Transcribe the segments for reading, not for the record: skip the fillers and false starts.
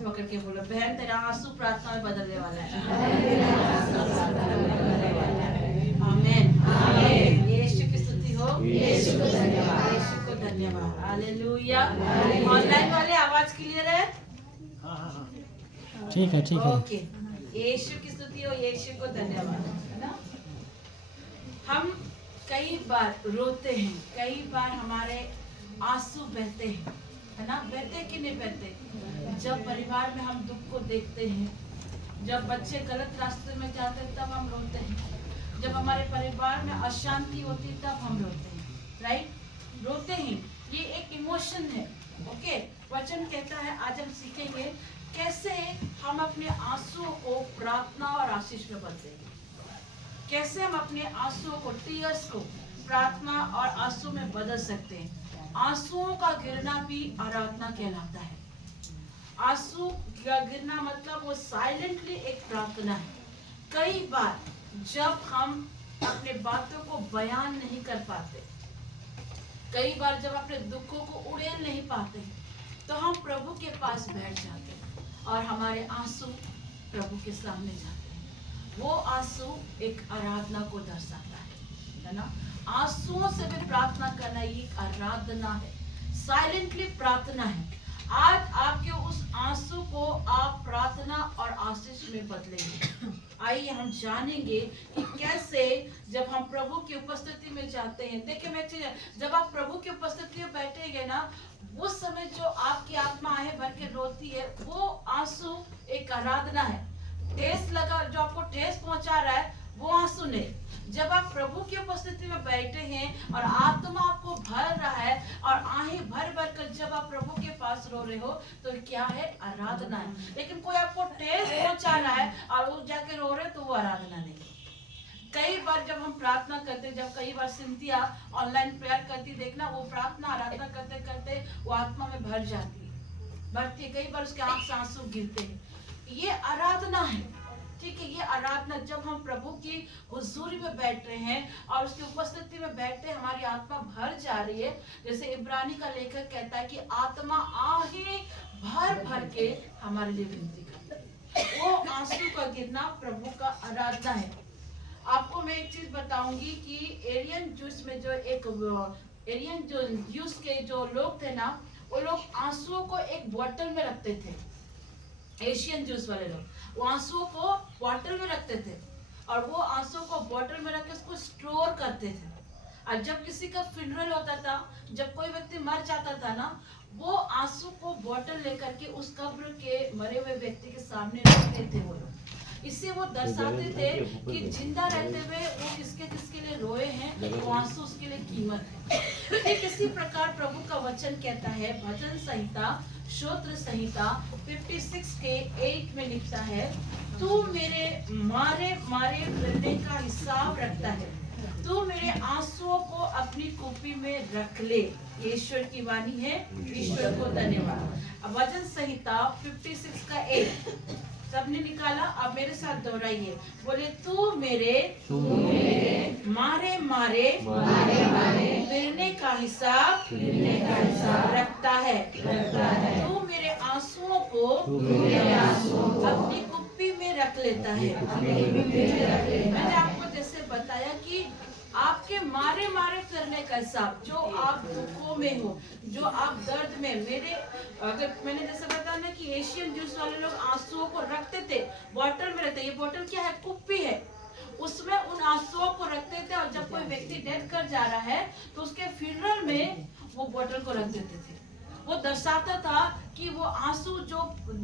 से पकड़ के बोलो, बहन तेरा आंसू प्रार्थना में बदलने वाला है। आमीन। यीशु की स्तुति हो, यीशु को धन्यवाद, यीशु को धन्यवाद। हालेलुया। ऑनलाइन वाले आवाज क्लियर है? ठीक है, ठीक है। ओके, यीशु की स्तुति हो, यीशु को धन्यवाद। है ना? हम कई बार रोते हैं, कई बार हमारे आंसू बहते हैं, है ना? बहते कि नहीं बहते? जब परिवार में हम दुख को देखते हैं, जब बच्चे गलत रास्ते में जाते हैं तब हम रोते हैं, जब हमारे परिवार में अशांति होती तब हम रोते हैं, राइट? रोते हैं, ये एक इमोशन है। ओके, वचन कहता है, आज हम सीखेंगे कैसे हम अपने आंसुओं को प्रार्थना और आशीष में बदलें, कैसे हम अपने आंसुओं को, टीयर्स को प्रार्थना और आंसू में बदल सकते हैं। आंसुओं का गिरना भी आराधना कहलाता है। आंसू का गिरना मतलब वो साइलेंटली एक प्रार्थना है। कई बार जब हम अपने बातों को बयान नहीं कर पाते, कई बार जब अपने दुखों को उड़ेल नहीं पाते, तो हम प्रभु के पास बैठ जाते हैं और हमारे आंसू प्रभु के सामने जाते हैं। वो आंसू एक आराधना को दर्शाता है ना? आंसुओं से भी प्रार्थना करना ये एक आराधना है, साइलेंटली प्रार्थना है। आज आपके उस आंसू को आप प्रार्थना और आशीष में बदलेंगे। आइए हम जानेंगे कि कैसे जब हम प्रभु की उपस्थिति में जाते हैं। देखिए मैं चीज, जब आप प्रभु की उपस्थिति में बैठेंगे ना, उस समय जो आपकी आत्मा आहे भर के रोती है, वो आंसू एक आराधना है। ठेस लगा, जो आपको ठेस पहुंचा रहा है वो आंसू नहीं। जब आप प्रभु की उपस्थिति में बैठे हैं और आत्मा आपको भर रहा है और आहें भर भर कर जब आप प्रभु के पास रो रहे हो, तो क्या है? आराधना है। लेकिन कोई आपको ठेस पहुंचा रहा है और वो जाके रो रहे, तो वो आराधना नहीं। कई बार जब हम प्रार्थना करते, जब कई बार सिंथिया ऑनलाइन प्रेयर करती, देखना वो प्रार्थना आराधना करते करते वो आत्मा में भर जाती है, भरती है। कई बार उसके आंख से आंसू गिरते हैं। ये आराधना है, ठीक है? ये आराधना, जब हम प्रभु की हुजूरी में बैठ रहे हैं और उसकी उपस्थिति में बैठते, हमारी आत्मा भर जा रही है। जैसे इब्रानी का लेखक कहता है कि आत्मा आहें भर भर के हमारे लिए विनती करती है। वो आंसू का गिरना प्रभु का आराधना है। आपको मैं एक चीज बताऊंगी कि एरियन जूस में जो एरियन जो जूस के जो लोग थे ना, वो लोग आंसुओं को एक बोतल में रखते थे। एशियन जूस वाले लोग वो आंसुओं को बोतल में रखते थे और वो आंसुओं को बोतल में रख के उसको स्टोर करते थे। और जब किसी का फ्यूनरल होता था, जब कोई व्यक्ति मर जाता था ना, वो आंसू को बोतल लेकर के उस कब्र के मरे हुए व्यक्ति के सामने रखते थे वो लोग। इससे वो दर्शाते थे कि जिंदा रहते हुए वो किसके किसके लिए रोए हैं, वो आंसू उसके लिए कीमत है। ठीक इसी प्रकार प्रभु का वचन कहता है, भजन संहिता स्तोत्र संहिता 56 के 8 में लिखता है, तू मेरे मारे मारे फिरने का हिसाब रखता है, तू मेरे आंसुओं को अपनी कुप्पी में रख ले। ईश्वर की वाणी है, ईश्वर को धन्यवाद। अब वचन संहिता 56 का 8 सबने निकाला, अब मेरे साथ दोहराइए, बोले तू मेरे मारे मारे फिरने का हिसाब रखता है, तू मेरे आंसुओं को अपनी कुप्पी में रख लेता है। मैंने आपको जैसे बताया कि आपके मारे मारे फिरने का हिसाब, जो आप दुखों में हो, जो आप दर्द में, अगर मैंने जैसे बताया ना कि एशियन जूस वाले लोग आंसुओं को रखते थे, बोतल में रखते। ये बोतल क्या है? कुप्पी है, उसमें उन आंसुओं को रखते थे और जब कोई व्यक्ति डेथ कर जा रहा है तो उसके फ्यूनरल में वो बोतल को रख देते थे। वो दर्शाता था कि वो आंसू जो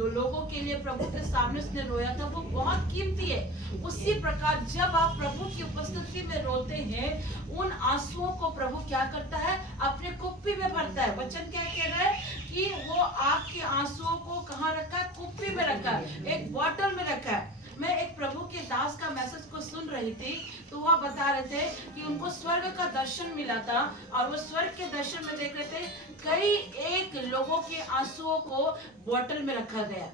लोगों के लिए प्रभु के सामने उसने रोया था, वो बहुत कीमती है। उसी प्रकार जब आप प्रभु की उपस्थिति में रोते हैं, उन आंसुओं को प्रभु क्या करता है? अपने कुप्पी में भरता है। वचन क्या कह रहा है कि वो आपके आंसुओं को कहाँ रखा है? कुप्पी में रखा है, एक बोतल में रखा है। मैं एक प्रभु के दास का मैसेज को सुन रही थी, तो वह बता रहे थे कि उनको स्वर्ग का दर्शन मिला था और वो स्वर्ग के दर्शन में देख रहे थे कई एक लोगों के आंसुओं को बोतल में रखा गया।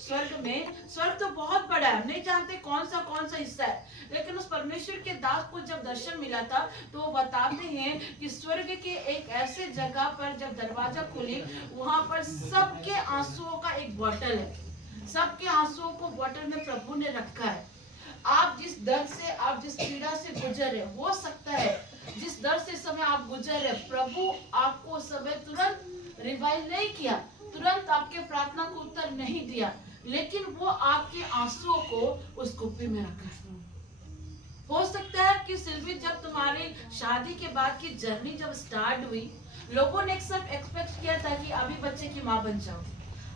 स्वर्ग तो बहुत बड़ा है, हम नहीं जानते कौन सा हिस्सा है, लेकिन उस परमेश्वर के दास को जब दर्शन मिला था तो वो बताते हैं कि स्वर्ग के एक ऐसे जगह पर जब दरवाजा खुली, वहां पर सबके आंसुओं का एक बॉटल है, सबके आंसुओं को बॉटल में प्रभु ने रखा है। आप जिस दर्द से, आप जिस पीड़ा से गुजर रहे, हो सकता है जिस दर्द से समय आप गुजर रहे, प्रभु आपको उस समय तुरंत रिवाइव नहीं किया, तुरंत आपके प्रार्थना को उत्तर नहीं दिया, लेकिन वो आपके आंसुओं को उस कुप्पी में रखा है। हो सकता है कि सिल्वी, जब तुम्हारी शादी के बाद की जर्नी जब स्टार्ट हुई, लोगों ने सब एक्सपेक्ट किया था कि अभी बच्चे की माँ बन जाओगी,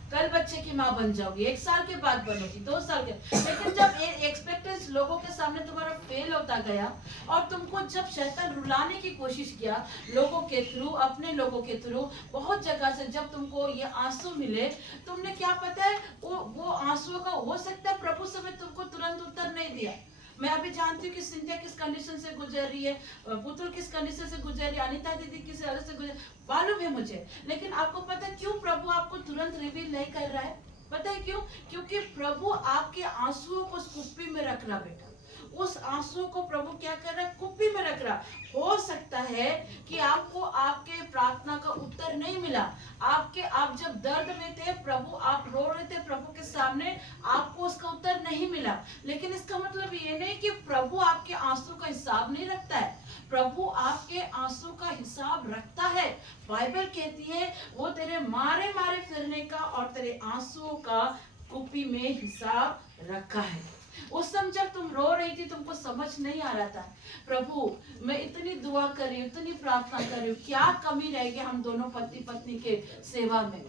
कल बच्चे की माँ बन जाओगी, 1 साल के बाद बनोगी, 2 साल के, लेकिन जब एक्सपेक्टेंस लोगों के सामने तुम्हारा फेल होता गया और तुमको जब शैतान रुलाने की कोशिश किया, लोगों के थ्रू, अपने लोगों के थ्रू, बहुत जगह से जब तुमको ये आंसू मिले, तुमने क्या पता है, वो आंसुओं का हो सकता है प्रभु समय तुमको तुरंत उत्तर नहीं दिया। मैं अभी जानती हूँ कि सिंधिया किस कंडीशन से गुजर रही है, पुतुल किस कंडीशन से गुजर रही है, अनिता दीदी किस हालत से गुजर, मालूम है मुझे, लेकिन आपको पता है क्यों प्रभु आपको तुरंत रिवील नहीं कर रहा है? पता है क्यों? क्योंकि प्रभु आपके आंसुओं को उस कुप्पी में रख रहा बेटा, उस आंसुओं को प्रभु क्या कर रहा है, कुप्पी में रख रहा। हो सकता है कि आपको आपके प्रार्थना का उत्तर नहीं मिला, आप जब दर्द में थे, प्रभु आप रो रहे थे प्रभु के सामने, आपको उसका उत्तर नहीं मिला, लेकिन इसका मतलब ये नहीं कि प्रभु आपके आंसू का हिसाब नहीं रखता है, प्रभु आपके आंसू का हिसाब रखता है। बाइबल कहती है वो तेरे मारे मारे फिरने का और तेरे आंसुओं का कुप्पी में हिसाब रखा है। उस समय जब तुम रो रही थी, तुमको समझ नहीं आ रहा था, प्रभु मैं इतनी दुआ कर रही हूँ, इतनी प्रार्थना कर रही हूँ, क्या कमी रह गई हम दोनों पति पत्नी के सेवा में,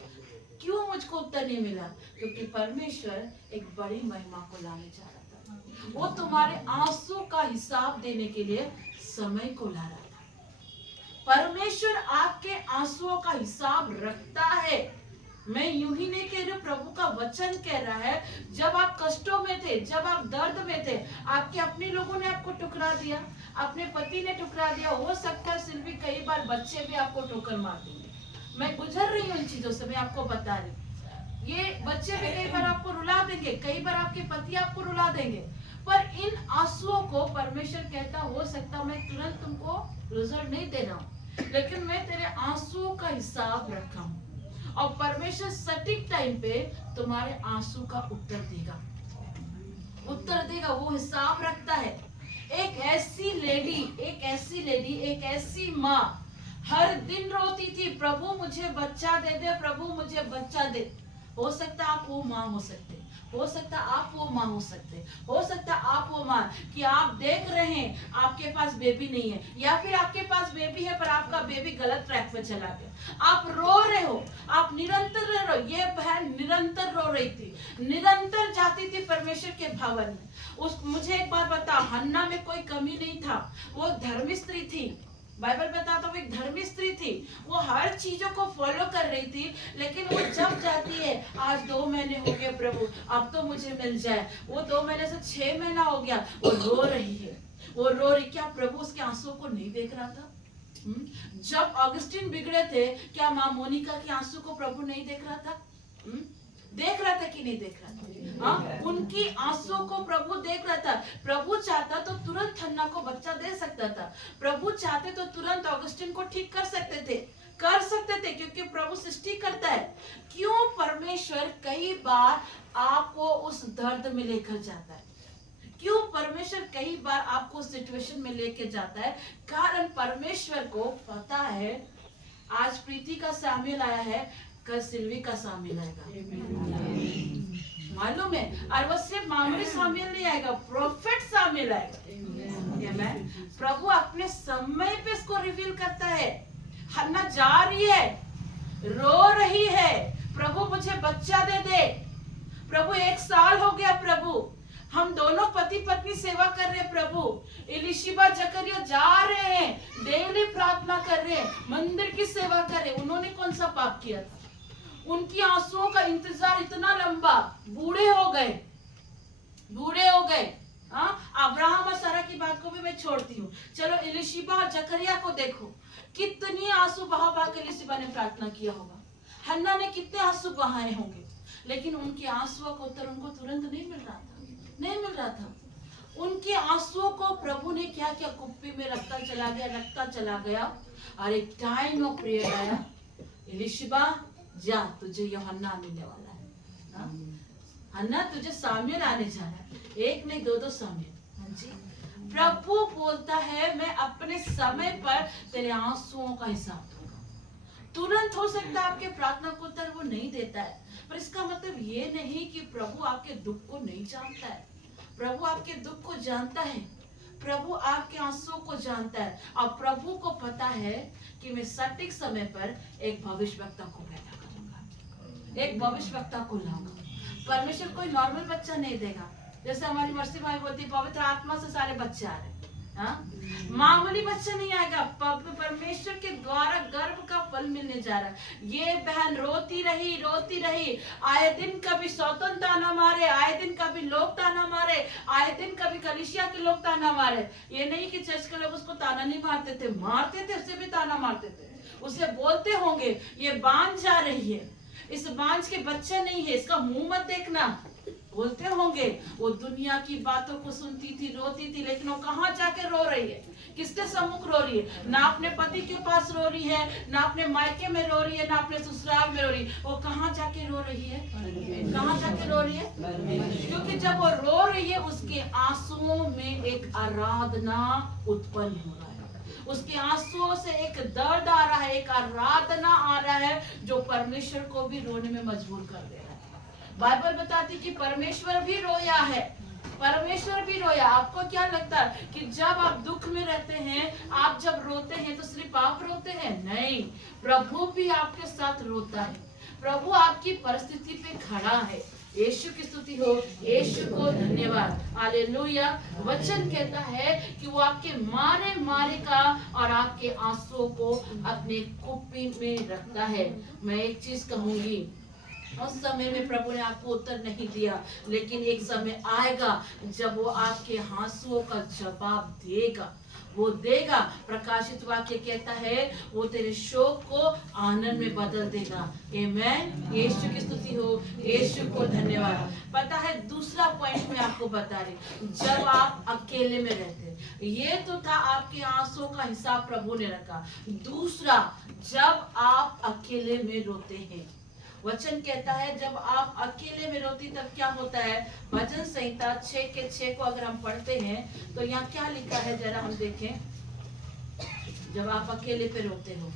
क्यों मुझको उत्तर नहीं मिला? क्योंकि परमेश्वर एक बड़ी महिमा को लाने जा रहा था, वो तुम्हारे आंसू का हिसाब देने के लिए समय को ला रहा था। परमेश्वर आपके आंसुओं का हिसाब रखता है। मैं यूं ही नहीं कह रही हूं, प्रभु का वचन कह रहा है, जब आप कष्टों में थे, जब आप दर्द में थे, आपके अपने लोगों ने आपको ठुकरा दिया, अपने पति ने ठुकरा दिया, हो सकता है सिर्फ भी कई बार बच्चे भी आपको ठोकर मार देंगे। मैं गुजर रही हूँ इन चीजों से, मैं आपको बता रही हूँ, ये बच्चे भी कई बार आपको रुला देंगे, कई बार आपके पति आपको रुला देंगे, पर इन आंसुओं को परमेश्वर कहता, हो सकता मैं तुरंत तुमको रिजल्ट नहीं दे रहा हूँ, लेकिन मैं तेरे आंसुओं का हिसाब रखा हूँ, और परमेश्वर सटीक टाइम पे तुम्हारे आंसू का उत्तर देगा, वो हिसाब रखता है। एक ऐसी लेडी, एक ऐसी माँ हर दिन रोती थी, प्रभु मुझे बच्चा दे दे, प्रभु मुझे बच्चा दे। हो सकता आप वो माँ हो सकते, हो सकता आप वो माँ हो सकते, हो सकता आप वो माँ कि आप देख रहे हैं आपके पास बेबी नहीं है, या फिर आपके पास बेबी है पर आपका बेबी गलत ट्रैक पे चला गया, आप रो रहे हो, आप निरंतर रो रहे हो। ये बहन निरंतर रो रही थी, निरंतर जाती थी परमेश्वर के भवन में। मुझे एक बात बता, हन्ना में कोई कमी नहीं था, वो धर्मी स्त्री थी, बाइबल बताता वो एक धर्मी स्त्री थी, वो हर चीजों को फॉलो कर रही थी, लेकिन वो जब जाती है, आज 2 महीने हो गए प्रभु अब तो मुझे मिल जाए, वो 2 महीने से 6 महीना हो गया, वो रो रही है, वो रो रही। क्या प्रभु उसके आंसुओं को नहीं देख रहा था? जब ऑगस्टीन बिगड़े थे, क्या माँ मोनिका के आंसू को प्रभु नहीं देख रहा था? देख रहा था कि नहीं देख रहा था? हाँ, उनकी आंसुओं को प्रभु देख रहा था। प्रभु चाहता तो तुरंत हन्ना को बच्चा दे सकता था, प्रभु चाहते तो तुरंत ऑगस्टीन को ठीक कर सकते थे, क्योंकि प्रभु सृष्टि करता है। क्यों परमेश्वर कई बार आपको उस दर्द में लेकर जाता है? क्यों परमेश्वर कई बार आपको सिचुएशन में लेके जाता है? कारण परमेश्वर को पता है आज प्रीति का शामिल आया है, कल सिल्वी का शामिल आएगा, मालूम है। और वो सिर्फ मामूली शामिल नहीं आएगा, प्रोफेट शामिल आएगा। प्रभु अपने समय पे इसको रिवील करता है। हन्ना जा रही है, रो रही है, प्रभु मुझे बच्चा दे दे, प्रभु 1 साल हो गया, प्रभु हम दोनों पति पत्नी सेवा कर रहे हैं, प्रभु इलिशिबा जकरिया जा रहे हैं, डेली प्रार्थना कर रहे हैं, मंदिर की सेवा कर रहे हैं। उन्होंने कौन सा पाप किया था? उनकी आंसुओं का इंतजार इतना लंबा, बूढ़े हो गए। हाँ, अब्राहम और सारा की बात को भी मैं छोड़ती हूँ, चलो इलिशिबा और जकरिया को देखो, कितनी आंसू बहा के इलिशिबा ने प्रार्थना किया होगा, हन्ना ने कितने आंसू बहाए होंगे। लेकिन उनके आंसुओं का उत्तर उनको तुरंत नहीं मिल रहा था, नहीं मिल रहा था। उनके आंसुओं को प्रभु ने क्या किया, कुप्पी में रखता चला गया, रखता चला गया। और एक टाइम ऑफ प्रेयर आया, एलिशबा जा, तुझे यूहन्ना मिलने वाला है, हन्ना तुझे सामूएल आने जा रहा है, एक नहीं दो सामूएल। हाँ जी, प्रभु बोलता है मैं अपने समय पर तेरे आंसुओं का हिसाब दूंगा। तुरंत हो सकता है आपके प्रार्थना को उत्तर वो नहीं देता है, पर इसका मतलब ये नहीं कि प्रभु आपके दुख को नहीं जानता है। प्रभु आपके दुख को जानता है, प्रभु आपके आंसुओं को जानता है। और प्रभु को पता है कि मैं सटीक समय पर एक भविष्यवक्ता को पैदा करूंगा, एक भविष्यवक्ता को लाऊंगा। परमेश्वर कोई नॉर्मल बच्चा नहीं देगा, जैसे हमारी मर्सी भाई बोलती पवित्र आत्मा से सारे बच्चे आ रहे हैं, मामूली बच्चा नहीं आएगा, परमेश्वर के द्वारा गर्भ का फल मिलने जा रहा है। ये बहन रोती रही, आए दिन कभी स्वतंत्र ताना मारे, आए दिन कभी लोग ताना मारे, आए दिन कभी कलीसिया के लोग ताना मारे। ये नहीं कि चर्च के लोग उसको ताना नहीं मारते थे, मारते थे, उसे भी ताना मारते थे, उसे बोलते होंगे ये बांझ जा रही है, इस बांझ के बच्चा नहीं है, इसका मुंह मत देखना, बोलते होंगे। वो दुनिया की बातों को सुनती थी, रोती थी, लेकिन वो कहाँ जाके रो रही है, किसके सम्मुख रो रही है? ना अपने पति के पास रो रही है, ना अपने मायके में रो रही है, ना अपने ससुराल में रो रही है। वो कहाँ जाके रो रही है? कहाँ जाके रो रही है? क्योंकि जब वो रो रही है उसके आंसुओं में एक आराधना उत्पन्न हो रहा है, उसके आंसुओं से एक दर्द आ रहा है, एक आराधना आ रहा है जो परमेश्वर को भी रोने में मजबूर कर दे रहा है। बाइबल बताती कि परमेश्वर भी रोया है, परमेश्वर भी रोया। आपको क्या लगता है कि जब आप दुख में रहते हैं, आप जब रोते हैं तो सिर्फ आप रोते हैं? नहीं, प्रभु भी आपके साथ रोता है, प्रभु आपकी परिस्थिति पे खड़ा है। यीशु की स्तुति हो, यीशु को धन्यवाद, हालेलुया। वचन कहता है कि वो आपके मारे मारे का और आपके आंसुओं को अपने कुप्पी में रखता है। मैं एक चीज कहूंगी, उस समय में प्रभु ने आपको उत्तर नहीं दिया, लेकिन एक समय आएगा जब वो आपके आंसुओं का जवाब देगा, वो देगा। प्रकाशित वाक्य कहता है वो तेरे शोक को आनंद में बदल देगा। आमेन। यीशु की स्तुति हो, यीशु को धन्यवाद। पता है दूसरा पॉइंट मैं आपको बता रही, जब आप अकेले में रहते, ये तो था आपके आंसुओं का हिसाब प्रभु ने रखा। दूसरा, जब आप अकेले में रोते हैं, वचन कहता है जब आप अकेले में रोती तब क्या होता है। भजन संहिता 6:6 को अगर हम पढ़ते हैं तो यहाँ क्या लिखा है, जरा हम देखें। जब आप अकेले पे रोते हो,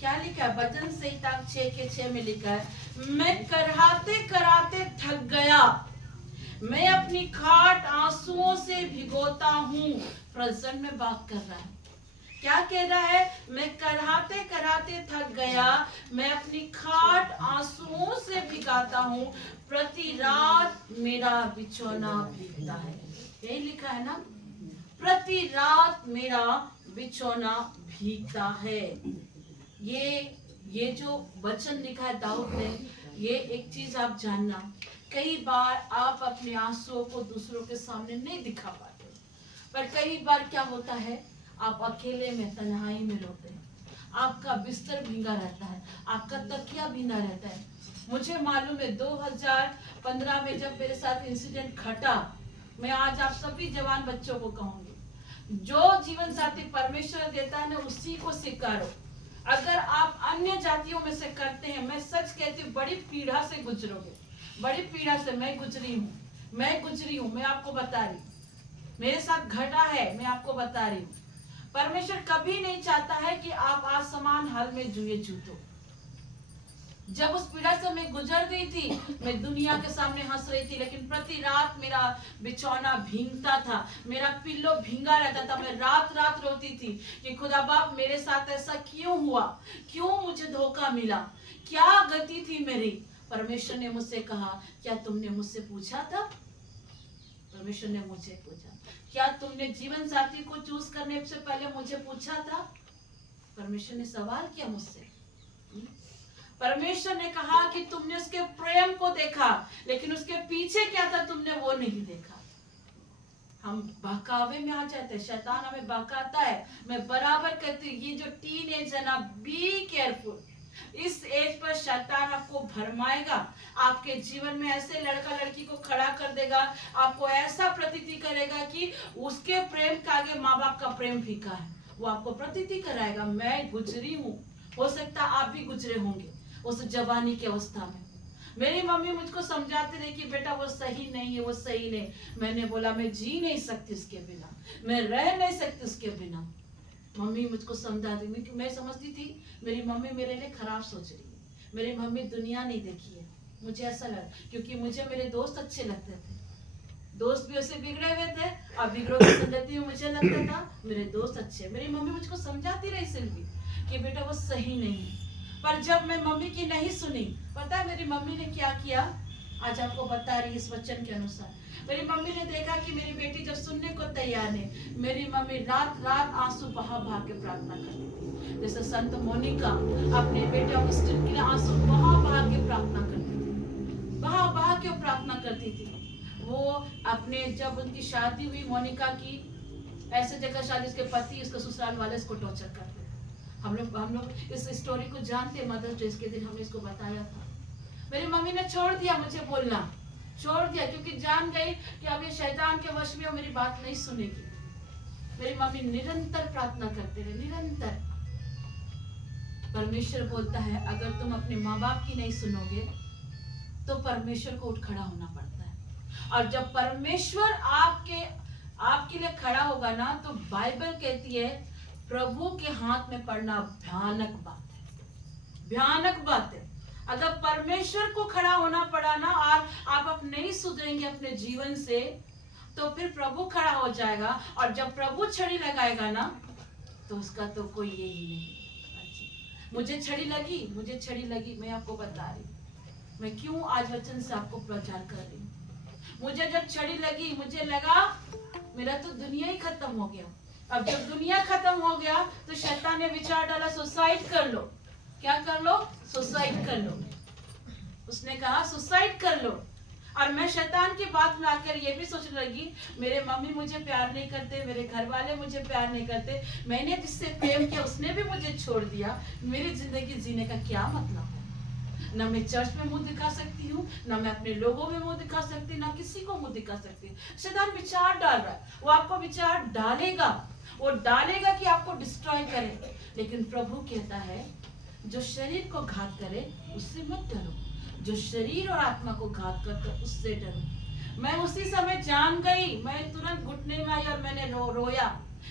क्या लिखा है? भजन संहिता 6:6 में लिखा है, मैं कराते कराते थक गया, मैं अपनी खाट आंसुओं से भिगोता हूँ। प्रेजेंट में बात कर रहा है, क्या कह रहा है? मैं कराते कराते थक गया, मैं अपनी खाट आंसुओं से भिगाता हूँ, प्रति रात मेरा बिछौना भीगता है। यही लिखा है ना, प्रति रात मेरा बिछौना भीगता है। ये जो वचन लिखा है दाऊद ने, ये एक चीज आप जानना, कई बार आप अपने आंसुओं को दूसरों के सामने नहीं दिखा पाते, पर कई बार क्या होता है, आप अकेले में तन्हाई में रोते हैं, आपका बिस्तर भींगा रहता है, आपका तकिया भींगा रहता है। मुझे मालूम है 2015 में जब मेरे साथ इंसिडेंट घटा, मैं आज आप सभी जवान बच्चों को कहूंगी, जो जीवन साथी परमेश्वर देता है ना, उसी को स्वीकारो। अगर आप अन्य जातियों में से करते हैं, मैं सच कहती हूँ बड़ी पीड़ा से गुजरोगे, बड़ी पीड़ा से। मैं गुजरी हूँ, मैं आपको बता रही हूँ, मेरे साथ घटा है, मैं आपको बता रही हूँ। परमेश्वर कभी नहीं चाहता है कि आप आसमान हल में जुए जूतो। जब उस पीड़ा से मैं गुजर गई थी, मैं दुनिया के सामने हंस रही थी, लेकिन प्रति रात मेरा बिछौना भींगता था, मेरा पिल्लो भींगा रहता था। मैं रात रात रोती थी कि खुदा बाप मेरे साथ ऐसा क्यों हुआ, क्यों मुझे धोखा मिला, क्या गलती थी मेरी। परमेश्वर ने मुझसे कहा, क्या तुमने मुझसे पूछा था? परमेश्वर ने मुझे पूछा, क्या तुमने जीवन साथी को चूज करने से पहले मुझे पूछा था? परमेश्वर ने सवाल किया मुझसे। परमेश्वर ने कहा कि तुमने उसके प्रेम को देखा, लेकिन उसके पीछे क्या था तुमने वो नहीं देखा। हम बहकावे में आ जाते हैं, शैतान हमें बहकाता है। मैं बराबर कहती हूँ, ये जो टीनेज है ना, बी केयरफुल। इस एज पर शैतान आपको भरमाएगा, आपके जीवन में ऐसे लड़का लड़की को खड़ा कर देगा, आपको ऐसा प्रतीति करेगा कि उसके प्रेम के आगे माँ बाप का प्रेम फीका है। वो आपको प्रतीति कराएगा। मैं गुजरी हूँ, हो सकता आप भी गुजरे होंगे उस जवानी की अवस्था में। मेरी मम्मी मुझको समझाती रही कि बेटा वो सही नहीं है, वो सही नहीं। मैंने बोला मैं जी नहीं सकती उसके बिना, मैं रह नहीं सकती उसके बिना। मम्मी मुझको समझाती, मैं समझती थी मेरी मम्मी मेरे लिए खराब सोच रही है, मेरी मम्मी दुनिया नहीं देखी है। मुझे ऐसा लगा, क्योंकि मुझे मेरे दोस्त अच्छे लगते थे, दोस्त भी उससे बिगड़े हुए थे, और बिगड़ों की संगति में मुझे लगता था मेरे दोस्त अच्छे। मेरी मम्मी मुझको समझाती रही सिर्फ कि बेटा वो सही नहीं है। पर जब मैं मम्मी की नहीं सुनी, पता है मेरी मम्मी ने क्या किया, आज आपको बता रही इस वचन के अनुसार। मेरी मम्मी ने देखा कि मेरी बेटी जब सुनने को तैयार नहीं, मेरी मम्मी रात रात आंसू बहा बहा के प्रार्थना करती थी। जैसे संत मोनिका अपने बेटे ऑगस्टिन के लिए आंसू बहा बहा के प्रार्थना करती थी, बहा बहा के प्रार्थना करती थी। वो अपने जब उनकी शादी हुई मोनिका की, ऐसे जगह शादी, उसके पति उसके ससुराल वाले इसको टॉर्चर करते। हम लोग इस स्टोरी को जानते, मदर्स डे के दिन हमने इसको बताया था। मेरी मम्मी ने छोड़ दिया मुझे बोलना, छोड़ दिया, क्योंकि जान गई कि अब ये शैतान के वश में, वो मेरी बात नहीं सुनेगी। मेरी मम्मी निरंतर प्रार्थना करते रहे, निरंतर। परमेश्वर बोलता है अगर तुम अपने माँ बाप की नहीं सुनोगे तो परमेश्वर को उठ खड़ा होना पड़ता है। और जब परमेश्वर आपके लिए खड़ा होगा ना, तो बाइबल कहती है प्रभु के हाथ में पड़ना भयानक बात है, भयानक बात है। अगर परमेश्वर को खड़ा होना पड़ा ना, और आप अब नहीं सुधरेंगे अपने जीवन से, तो फिर प्रभु खड़ा हो जाएगा। और जब प्रभु छड़ी लगाएगा ना, तो उसका तो कोई ये ही नहीं। मुझे छड़ी लगी, मैं आपको बता रही हूँ मैं क्यों आज वचन से आपको प्रचार कर रही हूँ। मुझे जब छड़ी लगी, मुझे लगा मेरा तो दुनिया ही खत्म हो गया। अब जब दुनिया खत्म हो गया, तो शैतान ने विचार डाला सुसाइड कर लो। क्या कर लो? सुसाइड कर लो। उसने कहा सुसाइड कर लो। और मैं शैतान की बात में आकर ये भी सोचने लगी, मेरे मम्मी मुझे प्यार नहीं करते, मेरे घर वाले मुझे प्यार नहीं करते, मैंने जिससे प्रेम किया उसने भी मुझे छोड़ दिया, मेरी जिंदगी जीने का क्या मतलब है? ना मैं चर्च में मुंह दिखा सकती हूँ, ना मैं अपने लोगों में मुंह दिखा सकती, ना किसी को मुंह दिखा सकती। शैतान विचार डाल रहा है, वो आपको विचार डालेगा, वो डालेगा कि आपको डिस्ट्रॉय करे। लेकिन प्रभु कहता है जो शरीर को घात करे उससे मत डरो, जो शरीर और आत्मा को घात करता है उससे डरो। मैं उसी समय जान गई, मैं तुरंत घुटने में आई और मैंने रोया।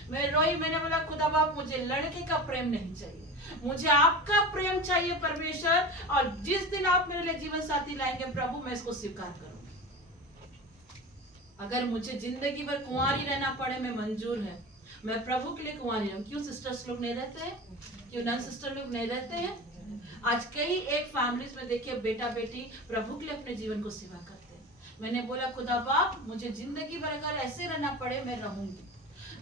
मैं रोई, मैंने बोला खुदा बाप मुझे लड़के का प्रेम नहीं चाहिए, मुझे आपका प्रेम चाहिए परमेश्वर। और जिस दिन आप मेरे लिए जीवन साथी लाएंगे प्रभु, मैं इसको स्वीकार करूंगी। अगर मुझे जिंदगी भर कुंवारी रहना पड़े, मैं मंजूर है, मैं प्रभु के लिए कुंवारी रहूं। क्यों सिस्टर्स लोग नहीं रहते हैं? क्यों नन सिस्टर लोग नहीं रहते हैं? आज कई एक फैमिलीज में देखिए बेटा बेटी प्रभु के लिए अपने जीवन को सेवा करते हैं। मैंने बोला खुदा बाप मुझे जिंदगी भर अगर ऐसे रहना पड़े मैं रहूंगी।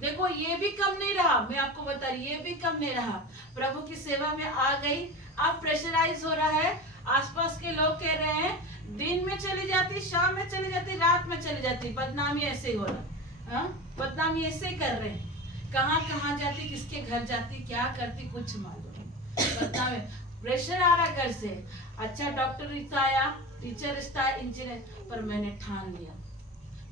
देखो ये भी कम नहीं रहा, मैं आपको बता रही, ये भी कम नहीं रहा। प्रभु की सेवा में आ गई, अब प्रेशराइज हो रहा है। आसपास के लोग कह रहे हैं दिन में चली जाती, शाम में चली जाती, रात में चली जाती, बदनामी ऐसे हो रहा, बदनामी ऐसे कर रहे हैं। कहाँ जाती, किसके घर जाती, क्या करती, कुछ मालूम नहीं। बदनामी, प्रेशर आ रहा घर से। अच्छा डॉक्टर रिश्ता आया, टीचर रिश्ता, इंजीनियर, पर मैंने ठान लिया,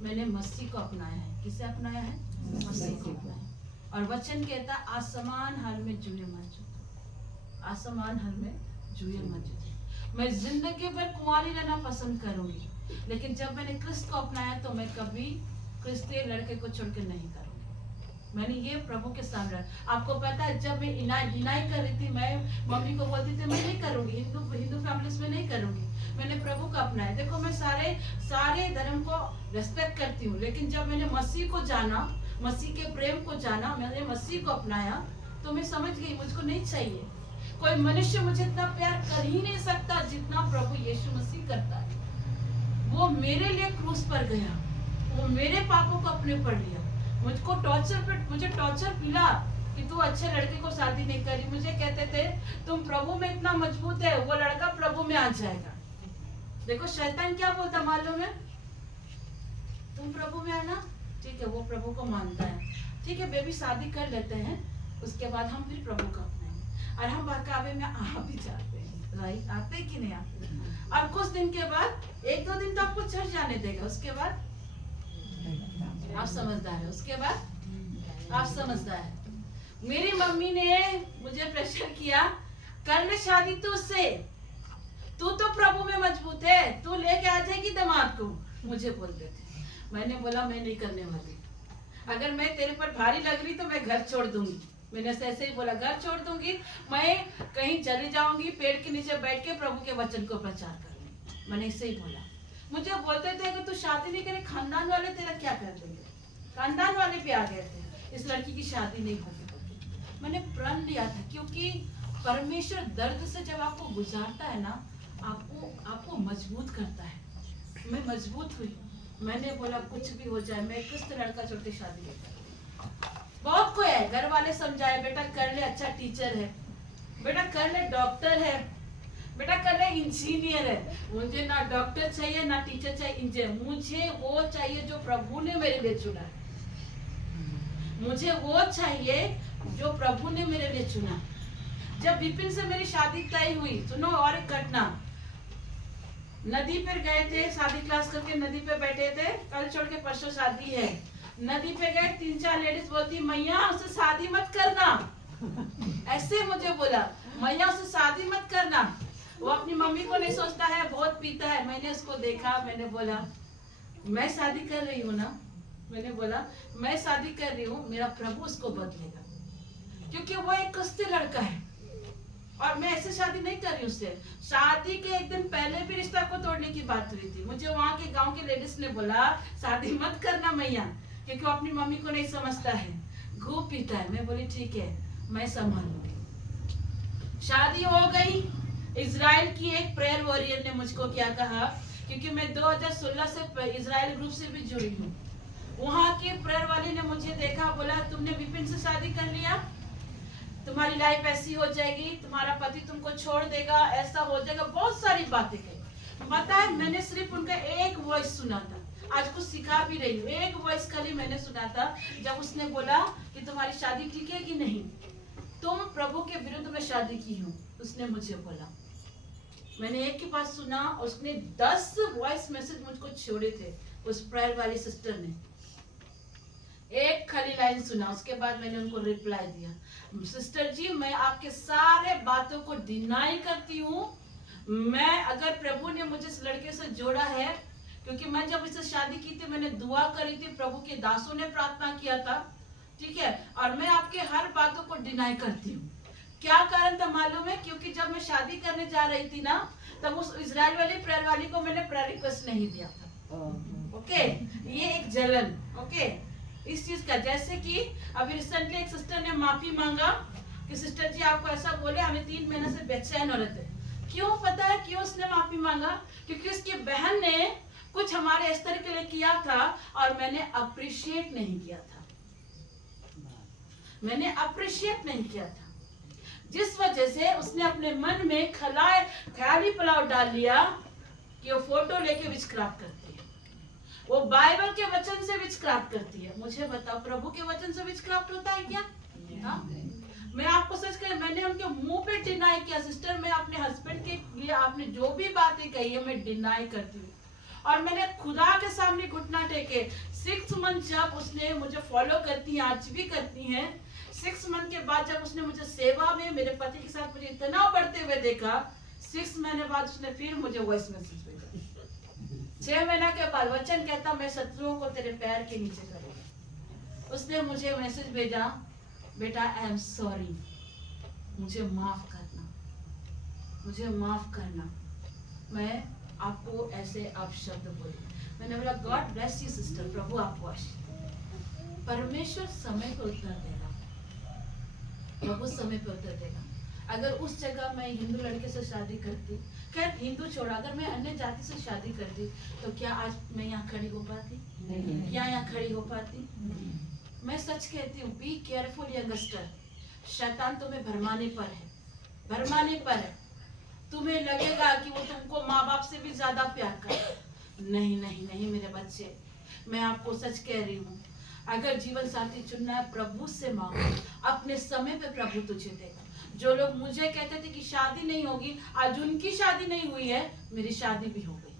मैंने मसीह को अपनाया है। किसे अपनाया है? मसीह को अपनाया। और वचन कहता आसमान हल में जुए मत जुटो, आसमान हल में जुए मत जुटो। मैं जिंदगी भर कुंवारी रहना पसंद करूंगी, लेकिन जब मैंने क्रिस्त को अपनाया तो मैं कभी क्रिस्तीय लड़के को छोड़कर नहीं करूंगी। मैंने ये प्रभु के सामने, आपको पता है जब मैं डिनाई कर रही थी, मैं मम्मी को बोलती थी मैं नहीं करूंगी, हिंदू फैमिलीज में नहीं करूंगी। मैंने प्रभु को अपनाया। देखो मैं सारे धर्म को रेस्पेक्ट करती हूँ, लेकिन जब मैंने मसीह को जाना, मसीह के प्रेम को जाना, मैंने मसीह को अपनाया, तो मैं समझ गई मुझको नहीं चाहिए कोई मनुष्य मुझे इतना प्यार कर ही नहीं सकता जितना प्रभु यीशु मसीह करता है। वो मेरे लिए क्रूस पर गया, वो मेरे पापों को अपने पर लिया। मुझे टॉर्चर मिला कि तू अच्छे लड़के को शादी नहीं करी। मुझे कहते थे तुम प्रभु में इतना मजबूत है, वो लड़का प्रभु में आ जाएगा। देखो शैतान क्या बोलता मालूम है? तुम प्रभु में आना, ठीक है, वो प्रभु को मानता है, ठीक है, बेबी शादी कर लेते हैं, उसके बाद हम फिर प्रभु को अपनाएंगे। और हम बहकावे में आ भी जाते हैं, राइट? आते कि नहीं आते? और कुछ दिन के बाद, 1-2 दिन तो आपको चढ़ जाने देगा, उसके बाद आप समझदार है, उसके बाद आप समझदार है। मेरी मम्मी ने मुझे प्रेशर किया, कर ले शादी तू उससे, तू तो प्रभु में मजबूत है, तू लेके आ जाएगी दामाद को, मुझे बोलते थे। मैंने बोला मैं नहीं करने वाली, अगर मैं तेरे पर भारी लग रही तो मैं घर छोड़ दूंगी। मैंने ऐसे ही बोला, घर छोड़ दूंगी, मैं कहीं चली जाऊंगी, पेड़ के नीचे बैठ के प्रभु के वचन को प्रचार करने। मैंने ऐसे ही बोला। मुझे बोलते थे कि तू शादी नहीं करे, खानदान वाले तेरा क्या कर देंगे, खानदान वाले भी आ गए थे, इस लड़की की शादी नहीं होगी। मैंने प्रण लिया था, क्योंकि परमेश्वर दर्द से जब आपको गुजारता है ना, आपको मजबूत करता है। मैं मजबूत हुई, मैंने बोला कुछ भी हो जाए, मैं किस लड़का छोड़ के शादी नहीं करूंगी। बहुत कोई है, घर वाले समझाए, बेटा कर ले, अच्छा टीचर है, बेटा कर ले, डॉक्टर है, बेटा कर ले, इंजीनियर है। मुझे ना डॉक्टर चाहिए, ना टीचर चाहिए, इंजीनियर। मुझे वो चाहिए जो प्रभु ने मेरे लिए चुना है, मुझे वो चाहिए जो प्रभु ने मेरे लिए चुना। जब विपिन से मेरी शादी तय हुई, सुनो और एक घटना, नदी पर गए थे, शादी क्लास करके नदी पे बैठे थे, कल छोड़ के परसों शादी है, नदी पे गए, 3-4 लेडीज बोलती, मैया उससे शादी मत करना, ऐसे मुझे बोला, मैया उससे शादी मत करना, वो अपनी मम्मी को नहीं सोचता है, बहुत पीता है। मैंने उसको देखा, मैंने बोला मैं शादी कर रही हूँ ना, मैंने बोला मैं शादी कर रही हूँ, मेरा प्रभु उसको बदलेगा, क्योंकि वो एक कस्ते लड़का है और मैं ऐसे शादी नहीं कर रही हूँ उससे। शादी के एक दिन पहले भी रिश्ता को तोड़ने की बात हुई थी। मुझे वहाँ के गांव के लेडीज ने बोला शादी मत करना मैया, क्योंकि वो अपनी मम्मी को नहीं समझता है, खूब पीता है। मैं बोली ठीक है, मैं संभालूंगी। शादी हो गई। इजराइल की एक प्रेयर वॉरियर ने मुझको क्या कहा, क्योंकि मैं 2016 से इजराइल ग्रुप से भी जुड़ी हूँ, वहाँ के प्रेयर वाले ने मुझे देखा, बोला तुमने विपिन से शादी कर लिया, तुम्हारी लाइफ ऐसी हो जाएगी, तुम्हारा पति तुमको छोड़ देगा, ऐसा हो जाएगा, बहुत सारी बातें कही। पता है, मैंने सिर्फ उनका एक वॉइस सुना था, आज कुछ सिखा भी रही हूँ। एक वॉइस खाली मैंने सुना था, जब उसने बोला कि तुम्हारी शादी ठीक है कि नहीं, तुम प्रभु के विरुद्ध में शादी की हो, उसने मुझे बोला। मैंने एक की बात सुना, उसने 10 वॉइस मैसेज मुझको छोड़े थे उस प्रेयर वाली सिस्टर ने। एक खाली लाइन सुना, उसके बाद मैंने उनको रिप्लाई दिया, सिस्टर जी मैं आपके सारे बातों को डिनाई करती हूँ। मैं अगर प्रभु ने मुझे इस लड़के से जोड़ा है, क्योंकि मैं जब इससे शादी की थी मैंने दुआ करी थी, प्रभु के दासों ने प्रार्थना किया था, ठीक है, और मैं आपके हर बातों को डिनाई करती हूँ। क्या कारण था मालूम है? क्योंकि जब मैं शादी करने जा रही थी ना, तब उस इजराइल वाली प्रेयर वाली को मैंने प्रेयर रिक्वेस्ट नहीं दिया था। ओके, ये एक जलन, ओके, इस चीज का। जैसे कि अभी रिसेंटली एक सिस्टर ने माफी मांगा कि सिस्टर जी आपको ऐसा बोले, हमें 3 महीने से बेचैन हो रहे थे। क्यों पता है क्यों उसने माफी मांगा? क्योंकि उसकी बहन ने कुछ हमारे स्तर के लिए किया था और मैंने अप्रिशिएट नहीं किया था, मैंने अप्रिशिएट नहीं किया था, जिस वजह से उसने अपने मन में ख्याली पुलाव डाल लिया कि वो फोटो लेके विचक्राफ्ट करती है, वो बाइबल के वचन से विचक्राफ्ट करती है। मुझे बताओ, प्रभु के वचन से विचक्राफ्ट होता है क्या? हाँ? मैं आपको सच कह, मैंने उनके मुंह पे डिनाई किया, सिस्टर मैं अपने हस्बैंड के लिए आपने जो भी बातें कही है मैं डिनाई करती हूँ, और मैंने खुदा के सामने घुटना टेके। 6 मंथ जब उसने मुझे फॉलो करती है, आज भी करती हैं, 6 मंथ के बाद जब उसने मुझे सेवा में मेरे पति के साथ मुझे इतना बढ़ते हुए देखा, 6 महीने बाद उसने फिर मुझे वॉइस मैसेज भेजा। 6 महीना के बाद वचन कहता मैं शत्रुओं को तेरे पैर के नीचे करूंगा। उसने मुझे मैसेज भेजा, बेटा आई एम सॉरी, मुझे माफ करना, मुझे माफ करना, मैं आपको ऐसे आप शब्द बोले। मैंने बोला गॉड ब्लेस यू सिस्टर, प्रभु आपको आशीष दे। परमेश्वर समय पर उत्तर देगा, प्रभु समय पर उत्तर देगा। अगर उस जगह मैं हिंदू लड़के से शादी करती, खैर हिंदू छोड़ा, अगर मैं अन्य जाति से शादी करती तो क्या आज मैं यहाँ खड़ी हो पाती? क्या यहाँ खड़ी हो पाती? मैं सच कहती हूँ, बी केयरफुल यंगस्टर, शैतान तुम्हें भरमाने पर है, भरमाने पर है। तुम्हें लगेगा कि वो तुमको माँ बाप से भी ज्यादा प्यार करे। नहीं नहीं नहीं मेरे बच्चे, मैं आपको सच कह रही हूँ, अगर जीवन साथी चुनना है, प्रभु से मांगो, अपने समय पे प्रभु तुझे देगा। जो लोग मुझे कहते थे कि शादी नहीं होगी, आज उनकी शादी नहीं हुई है, मेरी शादी भी हो गई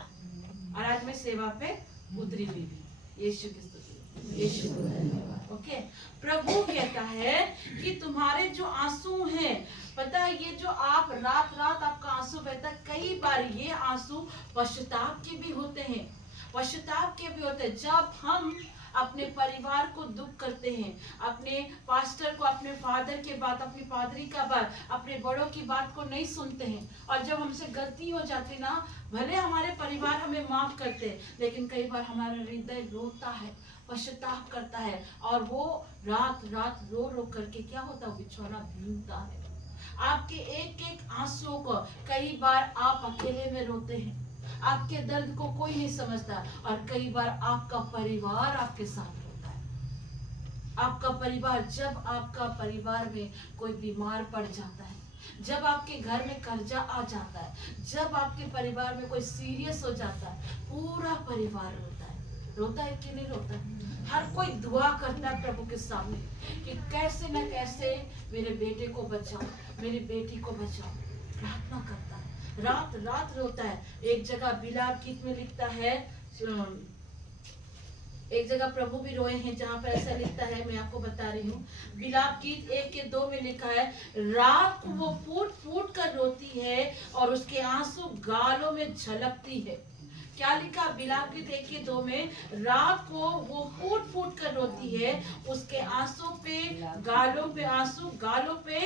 और आज मैं सेवा पे उतरी हुई भी। यीशु की स्तुति, यीशु को धन्यवाद। ओके, प्रभु कहता है कि तुम्हारे जो आंसू हैं, पता है ये जो आप रात रात आपका आंसू बहता, कई बार ये आंसू पश्चाताप के भी होते हैं, पश्चाताप के भी होते हैं। जब हम अपने परिवार को दुख करते हैं, अपने पास्टर को, अपने फादर के बात, अपनी पादरी का बात, अपने बड़ों की बात को नहीं सुनते हैं, और जब हमसे गलती हो जाती ना, भले हमारे परिवार हमें माफ करते हैं, लेकिन कई बार हमारा हृदय रोता है, पश्चाताप करता है, और वो रात रात रो रो करके क्या होता है, बिछौना भीगता है। आपके एक एक आंसुओं को कई बार आप अकेले में रोते हैं, आपके दर्द को कोई नहीं समझता, और कई बार आपका परिवार आपके साथ होता है। आपका परिवार, जब आपका परिवार में कोई बीमार पड़ जाता है, जब आपके घर में कर्जा आ जाता है, जब आपके परिवार में कोई सीरियस हो जाता है, पूरा परिवार रोता है कि नहीं रोता है? हर कोई दुआ करता है प्रभु के सामने कि कैसे न कैसे मेरे बेटे को बचाओ, मेरी बेटी को बचाओ, प्रार्थना करता है, रात रात रोता है। एक जगह बिलाप गीत में लिखता है, एक जगह प्रभु भी रोए हैं जहाँ पर ऐसा लिखता है, मैं आपको बता रही हूँ। बिलाप गीत 1:2 में लिखा है, रात को वो फूट फूट कर रोती है और उसके आंसू गालों में झलकती है। क्या लिखा बिलाप गीत 1:2 में? रात को वो फूट फूट कर रोती है, उसके आंसू पे गालों पे, आंसू गालों पे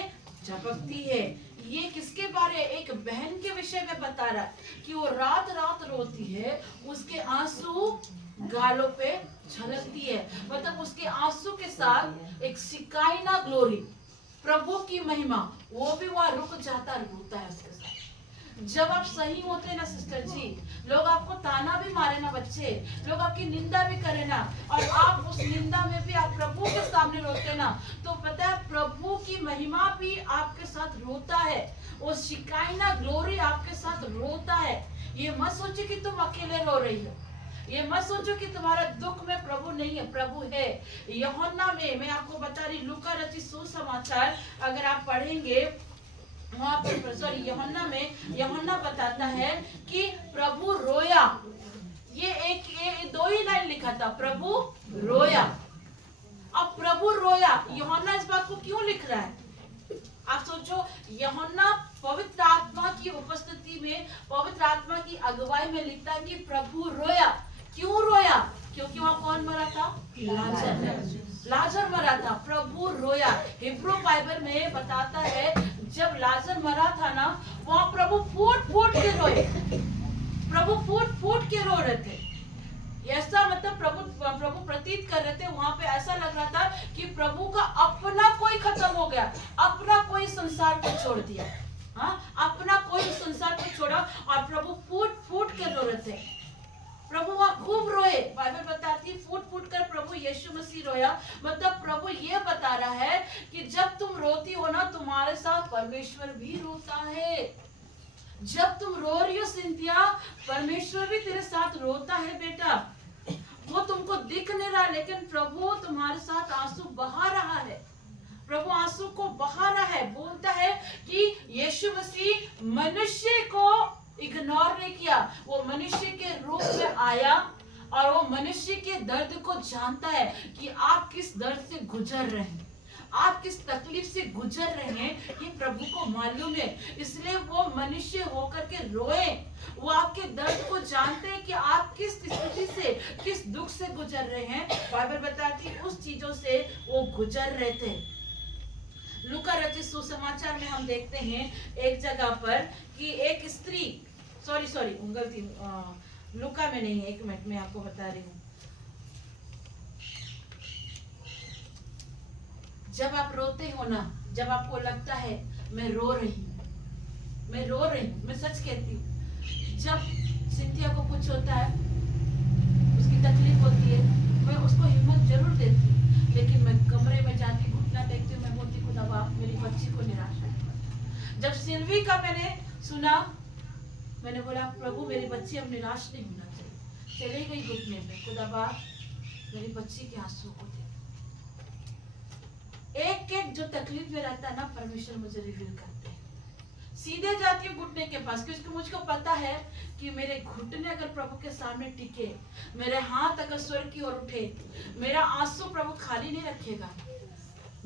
झपकती है। ये किसके बारे? एक बहन के विषय में बता रहा है कि वो रात रात रोती है, उसके आंसू गालों पे झलकती है। मतलब उसके आंसू के साथ एक शिकायना ग्लोरी, प्रभु की महिमा, वो भी वहां रुक जाता, रोता है उसके साथ। जब आप सही होते हैं ना सिस्टर जी, लोग आपको ताना भी मारे ना, बच्चे लोग आपकी निंदा भी करे ना, और आप उस निंदा में भी आप प्रभु के सामने रोते ना, तो पता है प्रभु की महिमा भी आपके साथ रोता है, वो शिकायना ग्लोरी आपके साथ रोता है। ये मत सोचो कि तुम अकेले रो रही हो, ये मत सोचो कि तुम्हारा दुख में प्रभु नहीं है, प्रभु है। यूहन्ना में मैं आपको बता रही, लूका रचित सुसमाचार अगर आप पढ़ेंगे वहां पर, सॉरी यूहन्ना में यूहन्ना बताता है कि प्रभु रोया। ये 2 ही लाइन लिखा था, प्रभु रोया। अब प्रभु रोया, यूहन्ना इस बात को क्यों लिख रहा है? आप सोचो, यूहन्ना पवित्र आत्मा की उपस्थिति में, पवित्र आत्मा की अगुवाई में लिखता है कि प्रभु रोया। क्यों रोया? क्योंकि वहां कौन मरा था? लाजर मरा था। प्रभु रोया। हिब्रू बाइबल में बताता है, जब लाजर मरा था ना, वहां प्रभु फूट फूट के रोए, प्रभु फूट फूट के रो रहे थे। ऐसा मतलब प्रभु प्रतीत कर रहे थे, वहां पे ऐसा लग रहा था कि प्रभु का अपना कोई खत्म हो गया, अपना कोई संसार को छोड़ दिया। हाँ, अपना कोई संसार को छोड़ा और प्रभु फूट फूट कर रो रहे थे। प्रभु वहां खूब रोए। बाइबल बताती है फूट फूट कर प्रभु यीशु मसीह रोया। मतलब प्रभु ये बता रहा है कि जब तुम रोती हो ना, तुम्हारे साथ परमेश्वर भी रोता है। जब तुम रो रही हो सिंथिया, परमेश्वर भी तेरे साथ रोता है बेटा। वो तुमको दिख नहीं रहा, लेकिन प्रभु तुम्हारे साथ आंसू बहा रहा है। प्रभु आंसू को बहा रहा है। बोलता है कि यीशु मसीह मनुष्य को इग्नोर नहीं किया, वो मनुष्य के रूप में आया और वो मनुष्य के दर्द को जानता है कि आप किस दर्द से गुजर रहे हैं, आप किस तकलीफ से गुजर रहे हैं, ये प्रभु को मालूम है। इसलिए वो मनुष्य होकर के रोए। वो आपके दर्द को जानते हैं कि आप किस स्थिति से, किस दुख से गुजर रहे हैं। बाइबल बताती है उस चीजों से वो गुजर रहे थे। लूका रचित सुसमाचार में हम देखते हैं एक जगह पर कि एक स्त्री, सॉरी गलती, लूका में नहीं है, 1 मिनट में आपको बता रही हूँ। जब आप रोते हो ना, जब आपको लगता है मैं रो रही हूँ, मैं सच कहती हूँ, जब सिंथिया को कुछ होता है, उसकी तकलीफ होती है, मैं उसको हिम्मत जरूर देती हूँ, लेकिन मैं कमरे में जाती, घुटना टेकती हूँ, मैं बोलती खुदा बाप मेरी बच्ची को निराश मत। जब सिल्वी का मैंने सुना, मैंने बोला प्रभु मेरी बच्ची अब निराश नहीं होना चाहिए। चली गई घुटने पे, खुदा बाप मेरी बच्ची के आंसू को दे, जो तकलीफ में रहता है ना, परमेश्वर मुझे रिवील करते हैं। सीधे जाती हूँ घुटने के पास, क्योंकि मुझको पता है कि मेरे घुटने अगर प्रभु के सामने टिके, मेरे हाथ अगर स्वर्ग की ओर उठे, मेरा आंसू प्रभु खाली नहीं रखेगा।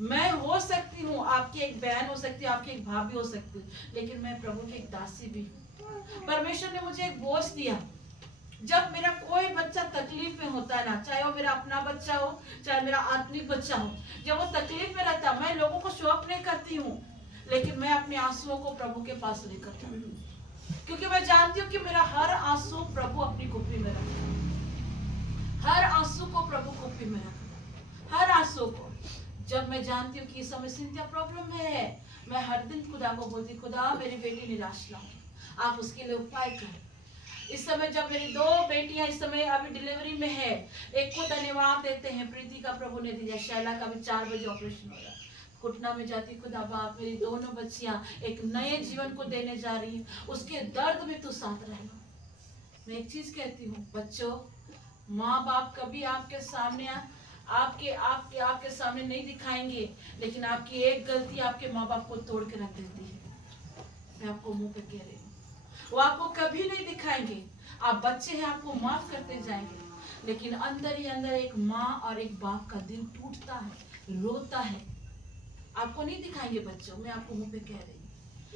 मैं हो सकती हूँ, आपकी एक बहन हो सकती है, आपकी एक भाभी हो सकती है, लेकिन मैं प्रभु की एक दासी भी हूँ। परमेश्वर ने मुझे एक बोझ दिया। जब मेरा कोई बच्चा तकलीफ में होता है ना, चाहे वो मेरा अपना बच्चा हो, चाहे मेरा आत्मिक बच्चा हो, जब वो तकलीफ में रहता है, मैं लोगों को शो अप नहीं करती हूँ, लेकिन मैं अपने आंसुओं को प्रभु के पास लेकर जाती हूँ, क्योंकि मैं जानती हूँ कि मेरा हर आंसू प्रभु अपनी कुप्पी में रखता है। हर आंसू को प्रभु कुप्पी में रखता है, हर आंसू को। जब मैं जानती हूँ कि इस समय सिंथिया प्रॉब्लम है, मैं हर दिन खुदा को बोलती, खुदा मेरी बेटी निराश ना हो, आप उसके लिए उपाय करें। इस समय जब मेरी 2 बेटियां इस समय अभी डिलीवरी में है, एक को धन्यवाद देते हैं, प्रीति का प्रभु ने दिया, शैला का भी 4 बजे ऑपरेशन हो रहा है। घुटना में जाती, खुदा बाप मेरी दोनों बच्चियां एक नए जीवन को देने जा रही हैं, उसके दर्द में तू साथ रहना। मैं एक चीज कहती हूँ बच्चों, माँ बाप कभी आपके सामने आपके सामने नहीं दिखाएंगे, लेकिन आपकी एक गलती आपके माँ बाप को तोड़ के रख देती है। मैं आपको मुंह पे कह रही हूँ, वो आपको कभी नहीं दिखाएंगे। आप बच्चे हैं, आपको माफ करते जाएंगे, लेकिन अंदर ही अंदर एक माँ और एक बाप का दिल टूटता है, रोता है। आपको नहीं दिखाएंगे बच्चों, मैं आपको मुंह पे कह रही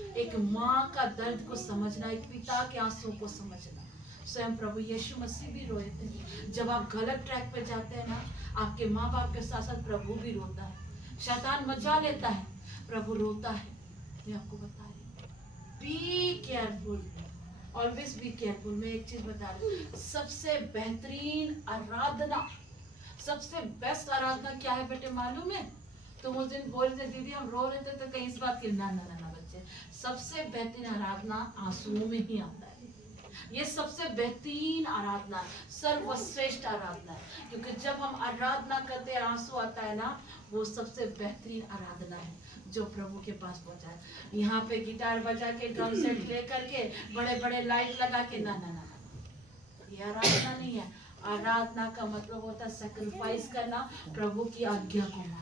हूँ। एक माँ का दर्द को समझना, एक पिता के आंसुओं को समझना। स्वयं प्रभु यीशु मसीह भी रोए थे। जब आप गलत ट्रैक पे जाते हैं ना, आपके माँ बाप के साथ साथ प्रभु भी रोता है। शैतान मजा लेता है, प्रभु रोता है। मैं आपको बता रही हूँ, be careful, always be careful. मैं एक चीज बता रही हूँ, सबसे बेहतरीन आराधना, सबसे बेस्ट आराधना क्या है बेटे मालूम है? तुम उस दिन बोल रहे थे दीदी हम रो रहे थे, तो कहीं इस बात की ना ना ना बच्चे, सबसे बेहतरीन आराधना आंसुओं में ही आता है। ये सबसे बेहतरीन आराधना है, सर्वश्रेष्ठ आराधना है, क्योंकि जब हम आराधना करते हैं आंसू आता है ना, वो सबसे बेहतरीन आराधना है जो प्रभु के पास पहुंचा है। यहाँ पे गिटार बजा के, ड्रम सेट ले करके, बड़े बड़े लाइट लगा के, ना ना ना, ये आराधना नहीं है। आराधना का मतलब होता है सैक्रिफाइस करना, प्रभु की आज्ञा को मानना।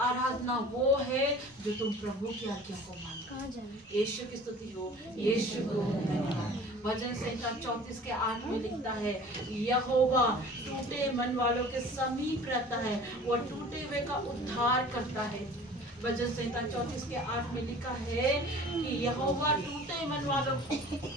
आराधना वो है जो तुम प्रभु की आज्ञा को मानो। यीशु की स्तुति हो, यीशु को धन्यवाद। भजन संहिता 34 के 8 में लिखता है, यहोवा टूटे मन वालों के समीप रहता है, वो टूटे हुए का उद्धार करता है। भजन संहिता 34 के 8 में लिखा है कि यहोवा टूटे मन वालों के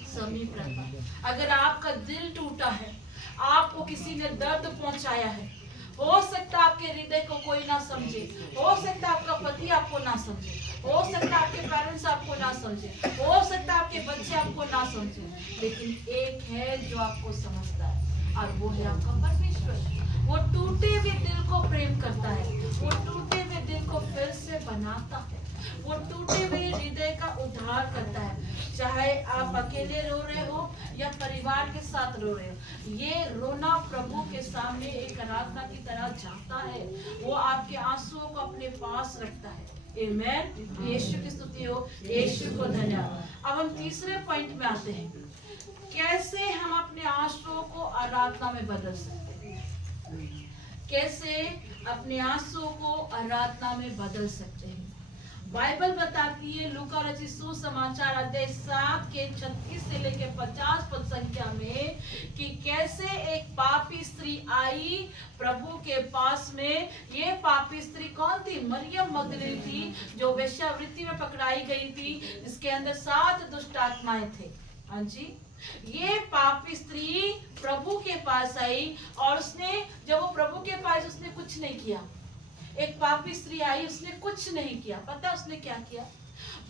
समीप रहता है। अगर आपका दिल टूटा है, आपको किसी ने दर्द पहुंचाया है, हो सकता है आपके हृदय को कोई ना समझे, हो सकता है आपका पति आपको ना समझे, हो सकता है आपके पेरेंट्स आपको ना समझे, हो सकता है आपके बच्चे आपको ना समझे, लेकिन एक है जो आपको समझता है, और वो है आपका परमेश्वर। वो टूटे हुए दिल को प्रेम करता है, वो टूटे हुए दिल को फिर से बनाता है, वो टूटे हुए हृदय का उद्धार करता है। चाहे आप अकेले रो रहे हो या परिवार के साथ रो रहे हो, ये रोना प्रभु के सामने एक आराधना की तरह जाता है। वो आपके आंसुओं को अपने पास रखता है। आमेन। यीशु की स्तुति हो, यीशु को धन्यवाद। अब हम तीसरे पॉइंट में आते हैं, कैसे हम अपने आंसुओं को आराधना में बदल सकते हैं। कैसे अपने आंसुओं को आराधना में बदल सकते हैं। बाइबल बताती है लूका रचित सुसमाचार अध्याय 7 के 36 से लेकर 50 पद संख्या में कि कैसे एक पापी स्त्री आई प्रभु के पास में। ये पापी स्त्री कौन थी? मरियम मगदलीनी थी, जो वेश्यावृत्ति में पकड़ाई गई थी, जिसके अंदर 7 दुष्ट आत्माएं थे। हाँ जी, ये पापी स्त्री प्रभु के पास आई, और उसने जब वो प्रभु के पास, उसने कुछ नहीं किया। एक पापी स्त्री आई, उसने कुछ नहीं किया। पता उसने क्या किया?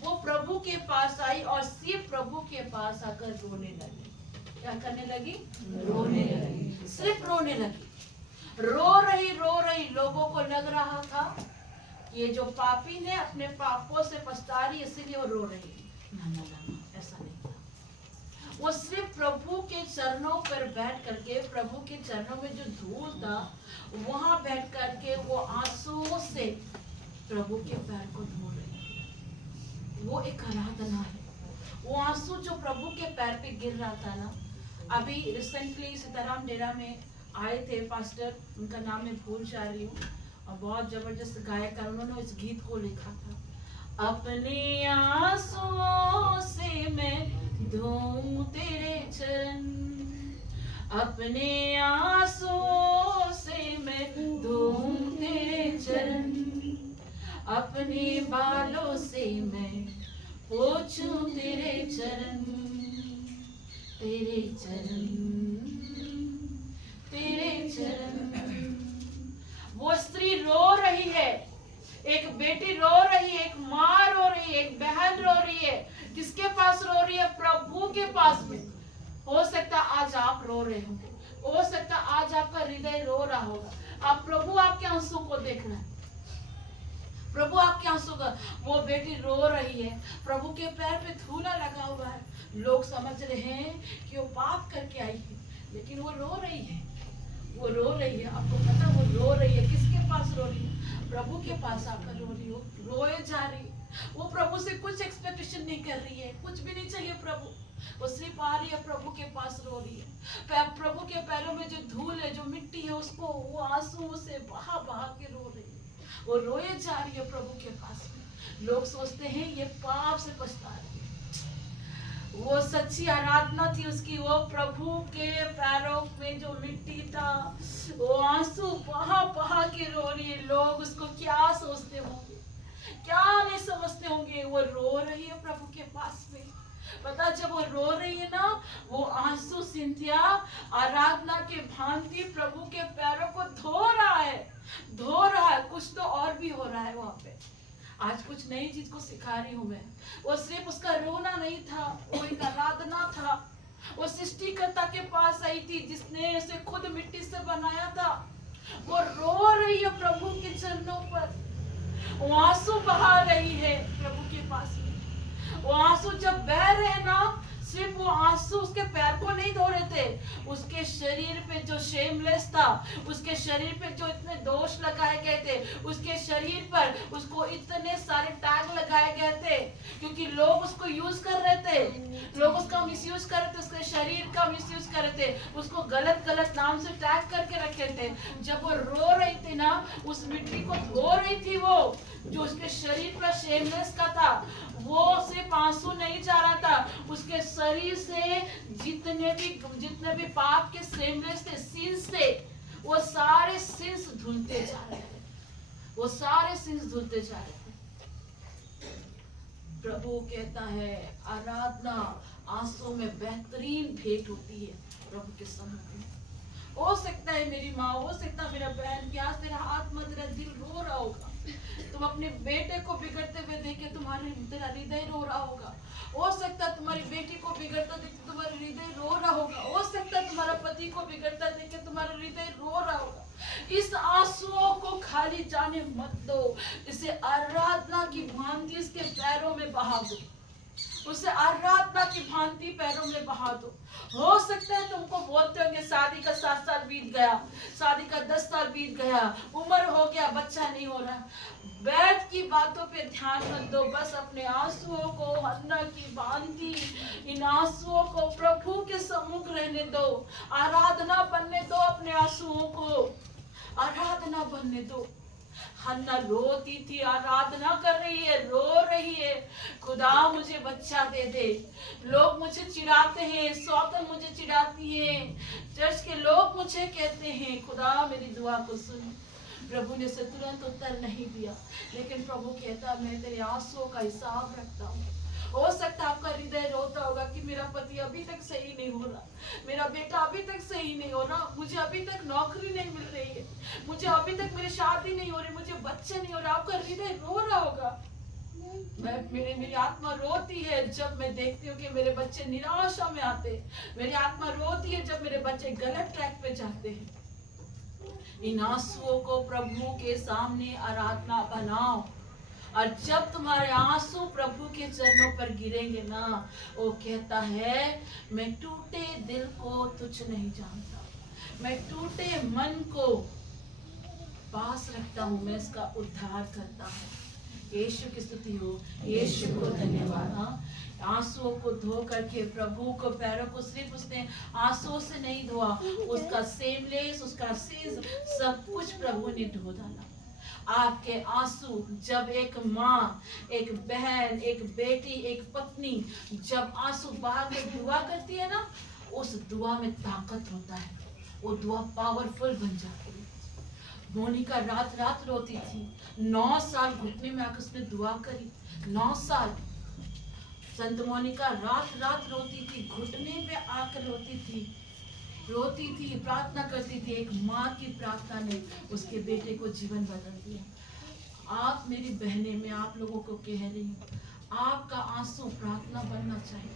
वो प्रभु के पास आई और सिर्फ प्रभु के पास आकर रोने लगी। क्या करने लगी? रोने लगी, सिर्फ रोने लगी। रो रही लोगों को लग रहा था ये जो पापी ने अपने पापों से पछता रही, इसीलिए वो रो रही। ना, ऐसा नहीं था। वो सिर्फ प्रभु के चरणों पर बैठ करके, प्रभु के चरणों में जो धूल था वहां बैठ करके वो आंसुओं से प्रभु के पैर को धो रही। वो एक आराधना है। वो आंसू जो प्रभु के पैर पे गिर रहा था ना, अभी रिसेंटली सीताराम डेरा में आए थे पास्टर, उनका नाम मैं भूल जा रही हूँ। और बहुत जबरदस्त गायक है, उन्होंने इस गीत को लिखा था। अपने आंसुओं से मैं धोऊं तेरे चरण, अपने आंसुओं से मैं धोऊं तेरे चरण, अपने बालों से मैं पोंछूं तेरे चरण, तेरे चरण, तेरे चरण। वो स्त्री रो रही है, एक बेटी रो रही है, एक माँ रो रही है, एक बहन रो रही है। किसके पास रो रही है? प्रभु के पास में। हो सकता आज आप रो रहे होंगे, हो सकता आज आपका हृदय रो रहा होगा। आप प्रभु आपके आंसू को देख रहे हैं, प्रभु आपके आंसू का। वो बेटी रो रही है, प्रभु के पैर पे धूला लगा हुआ है। लोग समझ रहे हैं कि वो पाप करके आई है, लेकिन वो रो रही है, वो रो रही है। आपको पता वो रो रही है, किसके पास रो रही है? प्रभु के पास आकर रो रही हो, रोए जा रही है। वो प्रभु से कुछ एक्सपेक्टेशन नहीं कर रही है, कुछ भी नहीं चाहिए प्रभु, वो सिर्फ आ रही है, प्रभु के पास रो रही है। प्रभु के पैरों में जो धूल है, जो मिट्टी है, उसको वो आंसू से बहा बहा के रो रही है। वो रोए जा रही है प्रभु के पास में। लोग सोचते हैं ये पाप से पछता रही है। वो सच्ची आराधना थी उसकी, वो प्रभु के पैरों में जो मिट्टी था, वो आंसू बहा बहा के रो रही है। लोग उसको क्या सोचते होंगे, क्या नहीं समझते होंगे। वो रो रही है प्रभु के पास में। पता जब वो रो रही है ना, वो आंसू सिंथिया आराधना के भांति प्रभु के पैरों को धो रहा है, धो रहा है। कुछ तो और भी हो रहा है वहां पे। आज कुछ नई चीज को सिखा रही हूं मैं। वो सिर्फ उसका रोना नहीं था, वो एक आराधना था। वो सृष्टिकर्ता के पास आई थी, जिसने उसे खुद मिट्टी से बनाया था। वो रो रही है प्रभु के चरणों पर, वो आंसू बहा रही है प्रभु के पास में। वो आंसू जब बह रहे ना, सिर्फ वो आंसू उसके पैर को नहीं धो रहे थे, उसके शरीर पे जो शेमलेस था, उसके शरीर पे जो इतने दोष लगाए गए थे, उसके शरीर पर उसको इतने सारे टैग लगाए गए थे, क्योंकि लोग उसको यूज कर रहे थे, लोग उसका मिसयूज कर रहे थे, उसके शरीर का मिसयूज कर रहे थे, उसको गलत गलत नाम से टैग करके रखे थे। जब वो रो रही थी ना, उस मिट्टी को धो रही थी, वो जो उसके शरीर पर शेमलेस का था, वो सिर्फ आंसू नहीं जा रहा था, उसके शरीर से जितने भी पाप के शेमलेस थे, सिंस थे, वो सारे सिंस धुलते जा रहे थे, वो सारे सिंस धुलते जा रहे थे। प्रभु कहता है आराधना आंसू में बेहतरीन भेंट होती है प्रभु के सम्मुख में। हो सकता है मेरी माँ, हो सकता है मेरा बहन, कि आज तेरा आत्मा, तेरा दिल रो रहा होगा। तुम अपने बेटे को बिगड़ते हुए देख के तेरा हृदय रो रहा होगा। हो सकता है तुम्हारी बेटी को बिगड़ता देख के तुम्हारा हृदय रो रहा होगा। हो सकता है तुम्हारा पति को बिगड़ता देख के तुम्हारा हृदय रो रहा होगा। इस आंसुओं को खाली जाने मत दो, इसे आराधना की भांति इसके पैरों में बहा दो, उसे आराधना की भांति पैरों में बहा दो। हो सकता है तुमको बोलते होंगे शादी का 7 साल बीत गया, शादी का 10 साल बीत गया, उम्र हो गया, बच्चा नहीं हो रहा। बैठ की बातों पे ध्यान मत दो, बस अपने आंसुओं को हन्ना की भांति, इन आंसुओं को प्रभु के सम्मुख रहने दो। आराधना बनने दो, अपने आंसुओं को आराधना बनने दो। हन्ना रोती थी, आराधना कर रही है, रो रही है, खुदा मुझे बच्चा दे दे। लोग मुझे चिढ़ाते हैं, सौतन मुझे चिढ़ाती है, चर्च के लोग मुझे कहते हैं, खुदा मेरी दुआ को सुन। प्रभु ने उसे तुरंत उत्तर नहीं दिया, लेकिन प्रभु कहता मैं तेरे आंसुओं का हिसाब रखता हूँ। हो सकता है आपका हृदय रोता होगा कि मेरा पति अभी तक सही नहीं हो रहा, मेरा बेटा अभी तक सही नहीं हो रहा, मुझे अभी तक नौकरी नहीं मिल रही है, मुझे अभी तक मेरी शादी नहीं हो रही, मुझे बच्चे नहीं हो रहे। आपका हृदय रो रहा होगा। मेरी आत्मा रोती है जब मैं देखती हूँ कि मेरे बच्चे निराशा में आते, मेरी आत्मा रोती है जब मेरे बच्चे गलत ट्रैक पे जाते हैं। इन आंसुओं को प्रभु के सामने आराधना बनाओ, और जब तुम्हारे आंसू प्रभु के चरणों पर गिरेंगे ना, वो कहता है मैं टूटे दिल को तुच्छ नहीं जानता, मैं टूटे मन को पास रखता हूँ, मैं इसका उद्धार करता हूँ। यीशु की स्तुति हो, यीशु को धन्यवाद। आंसुओं को धो करके प्रभु को पैरों को सिर्फ उसने आंसुओं से नहीं धोआ, उसका सेमलेस, उसका सीज, सब कुछ प्रभु ने धो डाला। आपके आंसू, जब एक माँ, एक बहन, एक बेटी, एक पत्नी जब आंसू बहा के दुआ करती है ना, उस दुआ में ताकत होता है, वो दुआ पावरफुल बन जाती है। मोनिका रात रात रोती थी, 9 साल घुटने में आकर उसने दुआ करी, 9 साल। संत मोनिका रात रात रोती थी, घुटने पे आकर रोती थी, प्रार्थना करती थी। एक माँ की प्रार्थना ने उसके बेटे को जीवन बदल दिया। आप मेरी बहनें, मैं आप लोगों को कह रही हूँ, आपका आंसू प्रार्थना बनना चाहिए,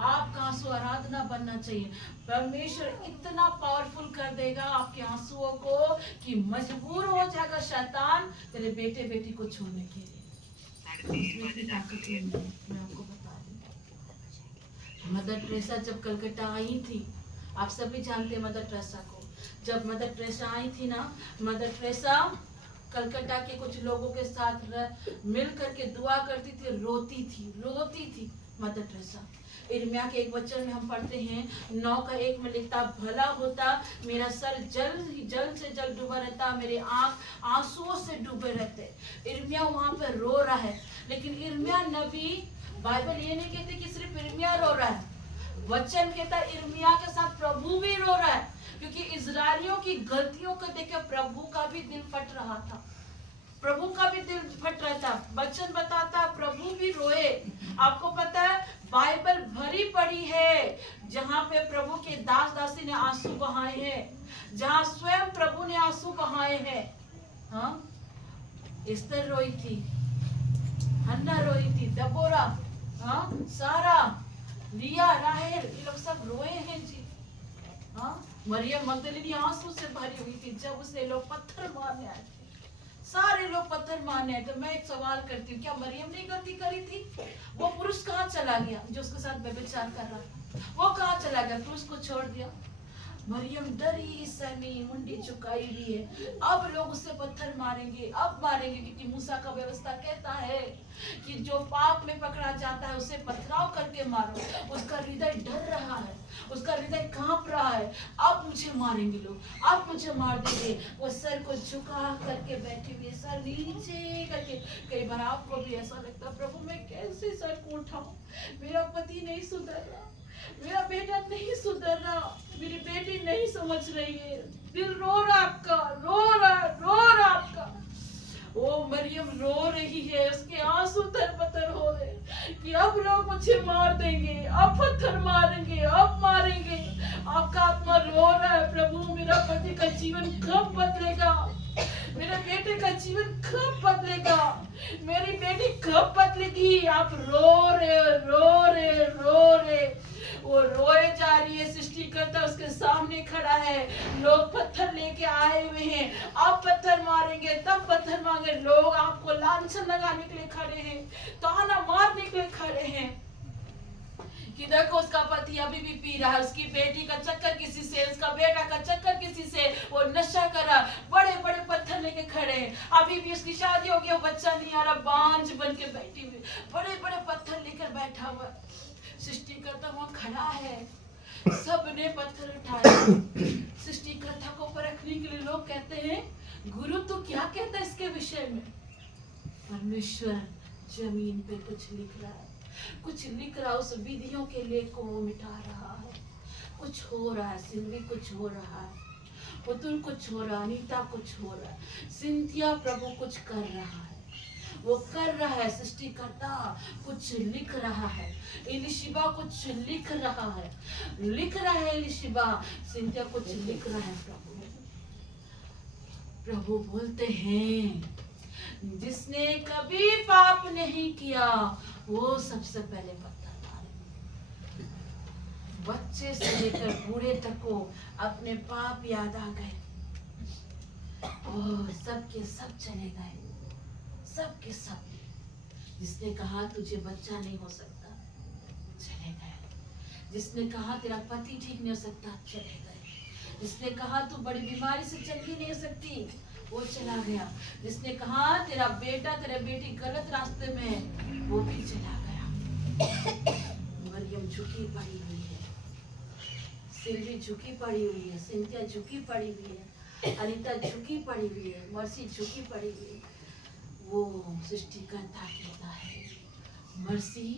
आपका आंसू आराधना बनना चाहिए। परमेश्वर इतना पावरफुल कर देगा आपके आंसुओं को कि मजबूर हो जाएगा शैतान तेरे बेटे बेटी को छोड़ने के लिए। ताकत मैं आपको बता रही हूँ। मदर टेरेसा जब कलकत्ता आई थी, आप सभी जानते हैं मदर टेरेसा को। जब मदर टेरेसा आई थी ना, मदर टेरेसा कलकत्ता के कुछ लोगों के साथ मिल करके दुआ करती थी, रोती थी मदर टेरेसा। इर्मिया के एक वचन में हम पढ़ते हैं 9:1 में लिखता, भला होता मेरा सर जल से जल डूबा रहता, मेरे आंख आंसुओं से डूबे रहते। इर्मिया वहां पर रो रहा है, लेकिन इर्मिया नबी, बाइबल ये नहीं कहते कि सिर्फ इर्मिया रो रहा है, वचन कहता है इर्मिया के साथ प्रभु भी रो रहा है, क्योंकि इजरायलियों की गलतियों को देकर प्रभु का भी दिल फट रहा था, प्रभु का भी दिल फट रहा था। वचन बताता प्रभु भी रोए। आपको पता है बाइबल भरी पड़ी है जहाँ पे प्रभु के दास दासी ने आंसू बहाए हैं, जहाँ स्वयं प्रभु ने आंसू बहाए हैं। हाँ, एस्तर रोई थी, हन्ना रोई थी, दबोरा, हाँ, सारा, लिया, राहेल, ये लोग सब रोए हैं जी। हाँ, मरियम मगदलीनी आंसू से भरी हुई थी जब उसे लोग पत्थर मारने आए थे, सारे लोग पत्थर मारने आए। तो मैं एक सवाल करती हूँ, क्या मरियम ने गलती करी थी? वो पुरुष कहाँ चला गया जो उसके साथ व्यभिचार कर रहा था? वो कहाँ चला गया? पुरुष को छोड़ दिया। मरियम डरी सहमी, मुंडी झुकाई हुई है। अब लोग उससे पत्थर मारेंगे, अब मारेंगे, क्योंकि मूसा का व्यवस्था कहता है कि जो पाप में पकड़ा जाता है उसे पथराव करके मारो। उसका हृदय डर रहा है, उसका हृदय कांप रहा है, अब मुझे मारेंगे लोग, अब मुझे मार देंगे। वो सर को झुका करके बैठी हुई, सर नीचे करके। कई बार आपको भी ऐसा लगता है, प्रभु मैं कैसे सर को उठाऊं, मेरा पति नहीं सुधर रहा, मेरा बेटा नहीं सुधर रहा, मेरी बेटी नहीं समझ रही है, दिल रो रहा आपका, रो रहा आपका। ओ मरियम रो रही है, उसके आंसू तरबतर हो रहे कि अब लोग मुझे मार देंगे, अब पत्थर मारेंगे, अब मारेंगे। आपका आत्मा रो रहा है, प्रभु मेरा पति का जीवन कब बदलेगा, मेरे बेटे का जीवन कब बदलेगा, मेरी बेटी कब बदलेगी। आप रो रहे। वो रोए जा रही है, सृष्टिकर्ता उसके सामने खड़ा है, लोग पत्थर लेके आए हुए हैं, अब पत्थर मारेंगे, तब पत्थर मांगे। लोग आपको लांछन लगाने के लिए खड़े हैं, ताना मारने के लिए खड़े हैं कि देखो उसका पति अभी भी पी रहा है, उसकी बेटी का चक्कर किसी से, उसका बेटा का चक्कर किसी से, वो नशा कर रहा। बड़े बड़े पत्थर लेके खड़े हैं, अभी भी उसकी शादी हो गई, वो बच्चा नहीं आ रहा, बांझ बन के बैठी हुई, बड़े बड़े पत्थर लेकर बैठा हुआ। सृष्टिकर्ता वहां खड़ा है, सबने पत्थर उठाए। सृष्टिकर्ता को परखने के लिए लोग कहते हैं, गुरु तू क्या कहता है इसके विषय में? परमेश्वर जमीन पे कुछ लिख रहा है, कुछ लिख रहा है, उस विधियों के लेख को वो मिटा रहा है। कुछ हो रहा है, सिंधी कुछ हो रहा है, पुतुल कुछ हो रहा है, अनीता कुछ हो रहा है, सिंथिया प्रभु कुछ कर रहा है, वो कर रहा है। सृष्टिकर्ता कुछ लिख रहा है, एलिशिबा कुछ लिख रहा है, एलिशिबा, सिंथिया कुछ लिख रहा है। प्रभु बोलते हैं जिसने कभी पाप नहीं किया वो सबसे पहले पत्थर मारे। बच्चे से लेकर बूढ़े तक को अपने पाप याद आ गए, और सबके सब चले गए, सबके सब। जिसने कहा तुझे बच्चा नहीं हो सकता, चले गए। जिसने कहा तेरा पति ठीक नहीं हो सकता, चले गए। जिसने कहा तू बड़ी बीमारी से चल ही नहीं सकती, वो चला गया। जिसने कहा तेरा बेटा तेरा बेटी गलत रास्ते में है, वो भी चला गया। मरियम झुकी पड़ी हुई है, सिल्वी झुकी पड़ी हुई है, सिंथिया झुकी पड़ी हुई है। अनीता झुकी पड़ी हुई है, मर्सी झुकी पड़ी हुई है। वो सृष्टिकर्ता कहता है, मर्सी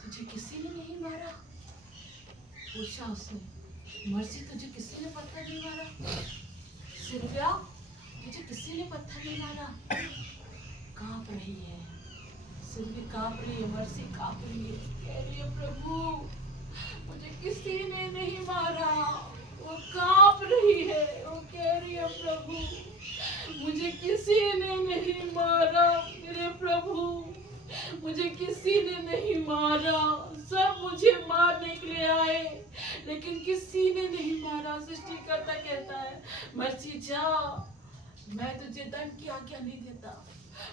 तुझे किसी ने नहीं मारा? पूछा उसने, मर्सी तुझे किसी ने पत्थर नहीं मारा? सिल्विया तुझे किसी ने पत्थर नहीं मारा? कांप रही है सिल्वी, कांप रही है, मर्सी कांप रही है, कह रही है प्रभु मुझे किसी ने नहीं मारा। वो कांप रही है, वो कह रही है प्रभु मुझे किसी ने नहीं मारा, मेरे प्रभु मुझे किसी ने नहीं मारा, सब मुझे मारने के लिए आए लेकिन किसी ने नहीं मारा। सृष्टिकर्ता कहता है, मर्सी जा, मैं तुझे दंड की आज्ञा नहीं देता।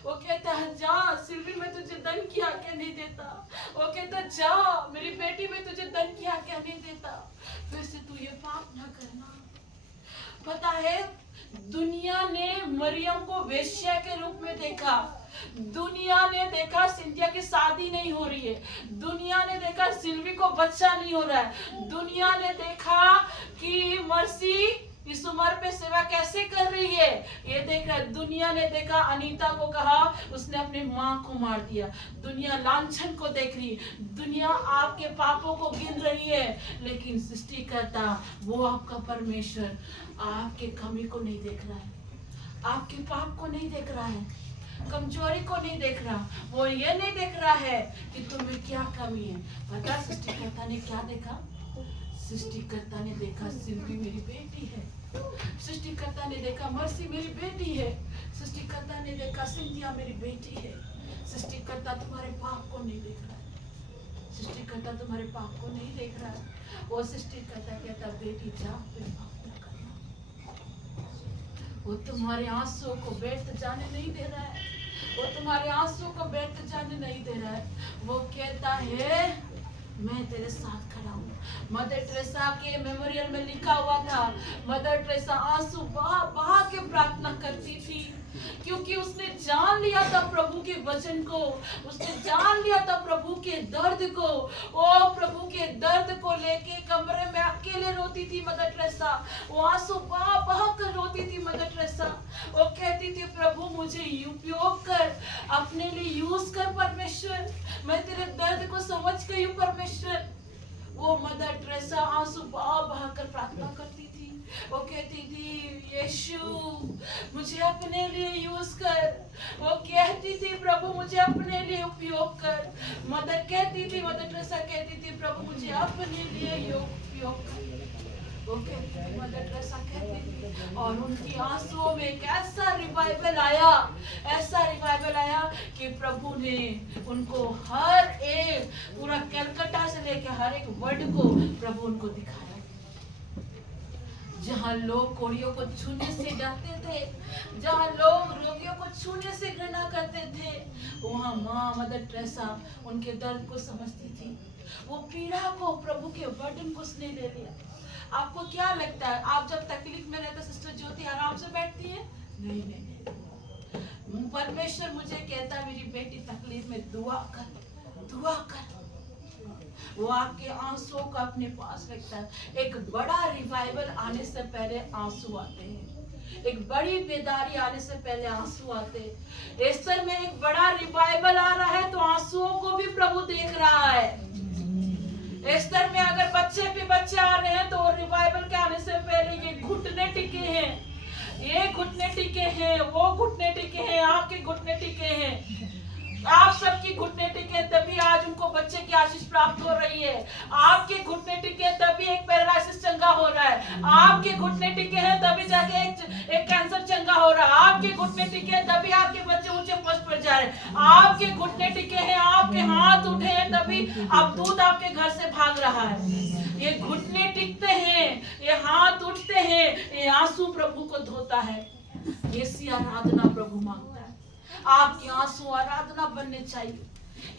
वो कहता है जा सिल्वी, मैं तुझे दंड की आज्ञा नहीं देता। वो कहता जा मेरी बेटी, मैं तुझे दंड की आज्ञा नहीं देता, फिर से तू ये पाप ना करना। पता है दुनिया ने मरियम को वेश्या के रूप में देखा, दुनिया ने देखा सिंधिया की शादी नहीं हो रही है, दुनिया ने देखा सिल्वी को बच्चा नहीं हो रहा है, दुनिया ने देखा कि मर्सी इस उम्र पे सेवा कैसे कर रही है, ये देख रहा है। दुनिया ने देखा अनीता को कहा उसने अपनी माँ को मार दिया, दुनिया लांछन को देख रही, दुनिया आपके पापों को गिन रही है, लेकिन सृष्टिकर्ता वो आपका परमेश्वर आपके कमी को नहीं देख रहा है, आपके पाप को नहीं देख रहा है, कमजोरी को नहीं देख रहा। वो ये नहीं देख रहा है कि तुम्हें क्या कमी है। पता सृष्टिकर्ता ने क्या देखा? सृष्टिकर्ता ने देखा सिल्वी मेरी बेटी है, सृष्टिकर्ता ने देखा मर्सी मेरी बेटी है, सृष्टिकर्ता ने देखा सिंधिया मेरी बेटी है। सृष्टिकर्ता तुम्हारे पाप को नहीं देख रहा है, सृष्टिकर्ता तुम्हारे पाप को नहीं देख रहा है। वो सृष्टिकर्ता कहता बेटी जा, फिर पाप न करना। वो तुम्हारे आंसुओं को व्यर्थ जाने नहीं दे रहा है, वो तुम्हारे आंसुओं को व्यर्थ जाने नहीं दे रहा है। वो कहता है मैं तेरे साथ खड़ा हूँ। मदर टेरेसा के मेमोरियल में लिखा हुआ था, मदर टेरेसा आंसू बहा बहा के प्रार्थना करती थी, क्योंकि उसने जान लिया था प्रभु के वचन को, उसने जान लिया था प्रभु के दर्द को। ओ प्रभु के दर्द को लेके कमरे में अकेले रोती थी मदर टेरेसा, वो आंसू बहा बहा कर रोती थी मदर टेरेसा। वो कहती थी प्रभु मुझे उपयोग कर, अपने लिए यूज कर परमेश्वर, मैं तेरे दर्द को समझ गई हूँ परमेश्वर। वो मदर टेरेसा आंसू बहा बहा कर प्रार्थना करती थी। वो कहती थी यीशु मुझे अपने लिए यूज कर, वो कहती थी प्रभु मुझे अपने लिए उपयोग कर। मदर कहती थी, मदर टेरेसा कहती थी प्रभु मुझे अपने लिए उपयोग कर। वो कहती थी, मदर टेरेसा कहती थी, और उनकी आंसुओं में एक ऐसा रिवाइवल आया, ऐसा रिवाइवल आया कि प्रभु ने उनको हर एक पूरा कलकत्ता से लेकर हर एक वर्ड को प्रभु उनको दिखाया। जहाँ लोग कोड़ियों को छूने से डरते थे, जहाँ लोग रोगियों को छूने से घृणा करते थे, वहाँ माँ मदर टेरेसा उनके दर्द को समझती थी। वो पीड़ा को, प्रभु के बर्डन को उसने ले लिया। आपको क्या लगता है आप जब तकलीफ में रहते सिस्टर ज्योति आराम से बैठती है? नहीं नहीं नहीं, परमेश्वर मुझे कहता मेरी बेटी तकलीफ में दुआ कर, दुआ कर। वो आपके आंसुओं को अपने पास रखता है। एक बड़ा रिवाइवल आने से पहले आंसू आते हैं, एक बड़ी बेदारी आने से पहले आंसू आते हैं। एस्तर में एक बड़ा रिवाइवल आ रहा है तो आंसुओं को भी प्रभु देख रहा है। एस्तर में अगर बच्चे पे बच्चे आ रहे हैं तो रिवाइवल के आने से पहले ये घुटने टिके हैं, ये घुटने टिके हैं, वो घुटने टिके हैं, आपके घुटने टिके हैं, आप सबकी घुटने टिके, तभी आज उनको बच्चे की आशीष प्राप्त हो रही है। आपके घुटने टिके तभी एक पैरालिसिस चंगा हो रहा है, आपके घुटने टिके हैं तभी जाके एक कैंसर चंगा हो रहा है, आपके घुटने टिके हैं तभी आपके बच्चे ऊंचे पोस्ट पर जा रहे हैं, आपके घुटने टिके हैं, आपके हाथ उठे हैं तभी अब दूध आपके घर से भाग रहा है। ये घुटने टिकते हैं, ये हाथ उठते हैं, ये आंसू प्रभु को धोता है। ये सी आराधना प्रभु मांगता है, आपके आंसू आराधना बनने चाहिए।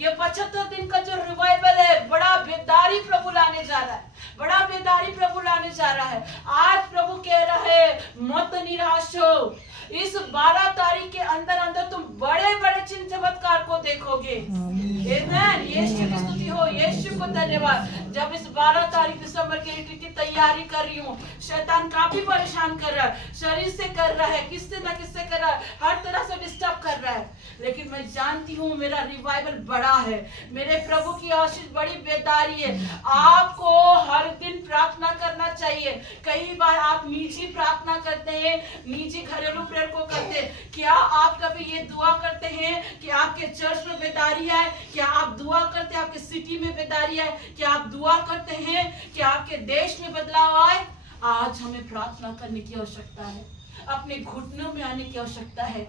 ये 75 दिन का जो रिवाइवल है, बड़ा बेदारी प्रभु लाने जा रहा है, बड़ा बेदारी प्रभु लाने जा रहा है। आज प्रभु कह रहा है मत निराश हो, इस 12 तारीख के अंदर अंदर तुम बड़े बड़े चिन्ह चमत्कार को देखोगे। आमेन। यीशु की स्तुति हो, यीशु को धन्यवाद। जब इस 12 तारीख दिसंबर के रिट्रीट की तैयारी कर रही हूँ। शैतान काफी परेशान कर रहा है, शरीर से कर रहा है, किससे ना किससे कर रहा है, हर तरह से डिस्टर्ब कर रहा है। लेकिन मैं जानती हूँ मेरा रिवाइवल बड़ा है, मेरे प्रभु की आशीष बड़ी बेदारी है। आपको हर दिन प्रार्थना करना चाहिए। कई बार आप निजी प्रार्थना करते हैं, निजी घरेलू प्रेयर को करते हैं। क्या आप कभी ये दुआ करते हैं कि आपके चर्च में बेदारी आए? क्या आप दुआ करते हैं आपके सिटी में बेदारी आए? क्या आप दुआ करते हैं कि आपके देश में बदलाव आए? आज हमें प्रार्थना करने की आवश्यकता है, अपने घुटनों में आने की आवश्यकता है।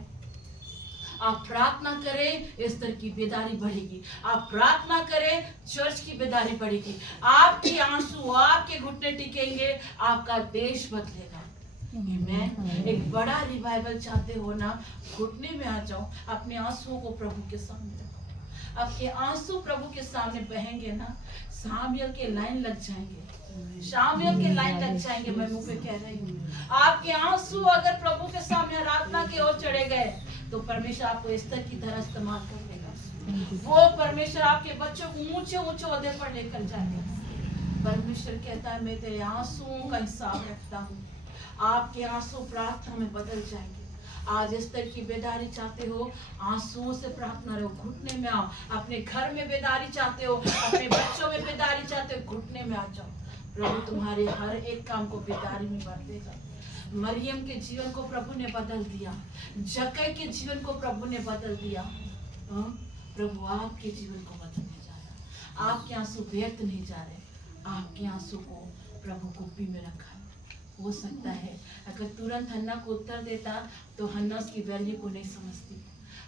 आप प्रार्थना करें, इस तरह की बेदारी बढ़ेगी। आप प्रार्थना करें, चर्च की बेदारी बढ़ेगी। आपके आंसू, आपके घुटने टिकेंगे, आपका देश बदलेगा। आमीन। एक बड़ा रिवाइवल चाहते हो ना, घुटने में आ जाओ, अपने आंसुओं को प्रभु के सामने रखो। आपके आंसू प्रभु के सामने बहेंगे ना, सामुएल के लाइन लग जाएंगे, शामुएल के लाइन लग जाएंगे। मैं मुंह पे कह रही हूँ, आपके आंसू अगर प्रभु के सामने आराधना की ओर चढ़े गए तो परमेश्वर आपको इस तरह की तरह इस्तेमाल कर लेगा। वो परमेश्वर आपके बच्चों को ऊंचे ऊंचे ओहदे पर लेकर जाएगा। परमेश्वर कहता है मैं तेरे आंसुओं का हिसाब रखता हूँ। आपके आंसू प्रार्थना में बदल जाएंगे। आज इस तरह की बेदारी चाहते हो, आंसुओं से प्रार्थना रहो, घुटने में आओ। अपने घर में बेदारी चाहते हो, अपने बच्चों में बेदारी चाहते हो, घुटने में आ जाओ। प्रभु तुम्हारे हर एक काम को बेदारी में बदलेगा। मरियम के जीवन को प्रभु ने बदल दिया, जक्कई के जीवन को प्रभु ने बदल दिया। प्रभु आपके जीवन को बदलने जा रहा है। आपके आंसू व्यर्थ नहीं जा रहे, आपके आंसू को प्रभु कुप्पी में रखा है। हो सकता है अगर तुरंत हन्ना को उत्तर देता तो हन्ना उसकी वैल्यू को नहीं समझती।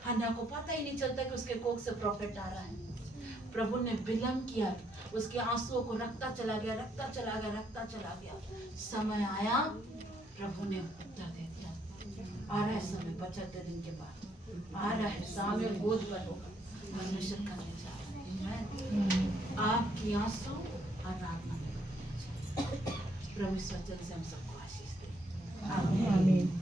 हन्ना को पता ही नहीं चलता कि उसके कोख से प्रॉफिट आ रहा है। प्रभु ने विलंब किया, उसके आंसुओं को रखता चला गया, रखता चला गया, रखता चला गया। समय आया, प्रभु ने उत्तर दे दिया। आ रहा है समय, 75 दिन के बाद आ रहा है। सामूएल गोद पर होगा, परमेश्वर करने जा रहा है। आपकी आंसू आराधना में प्रभु इस वचन से हम सबको आशीष दे। आमीन।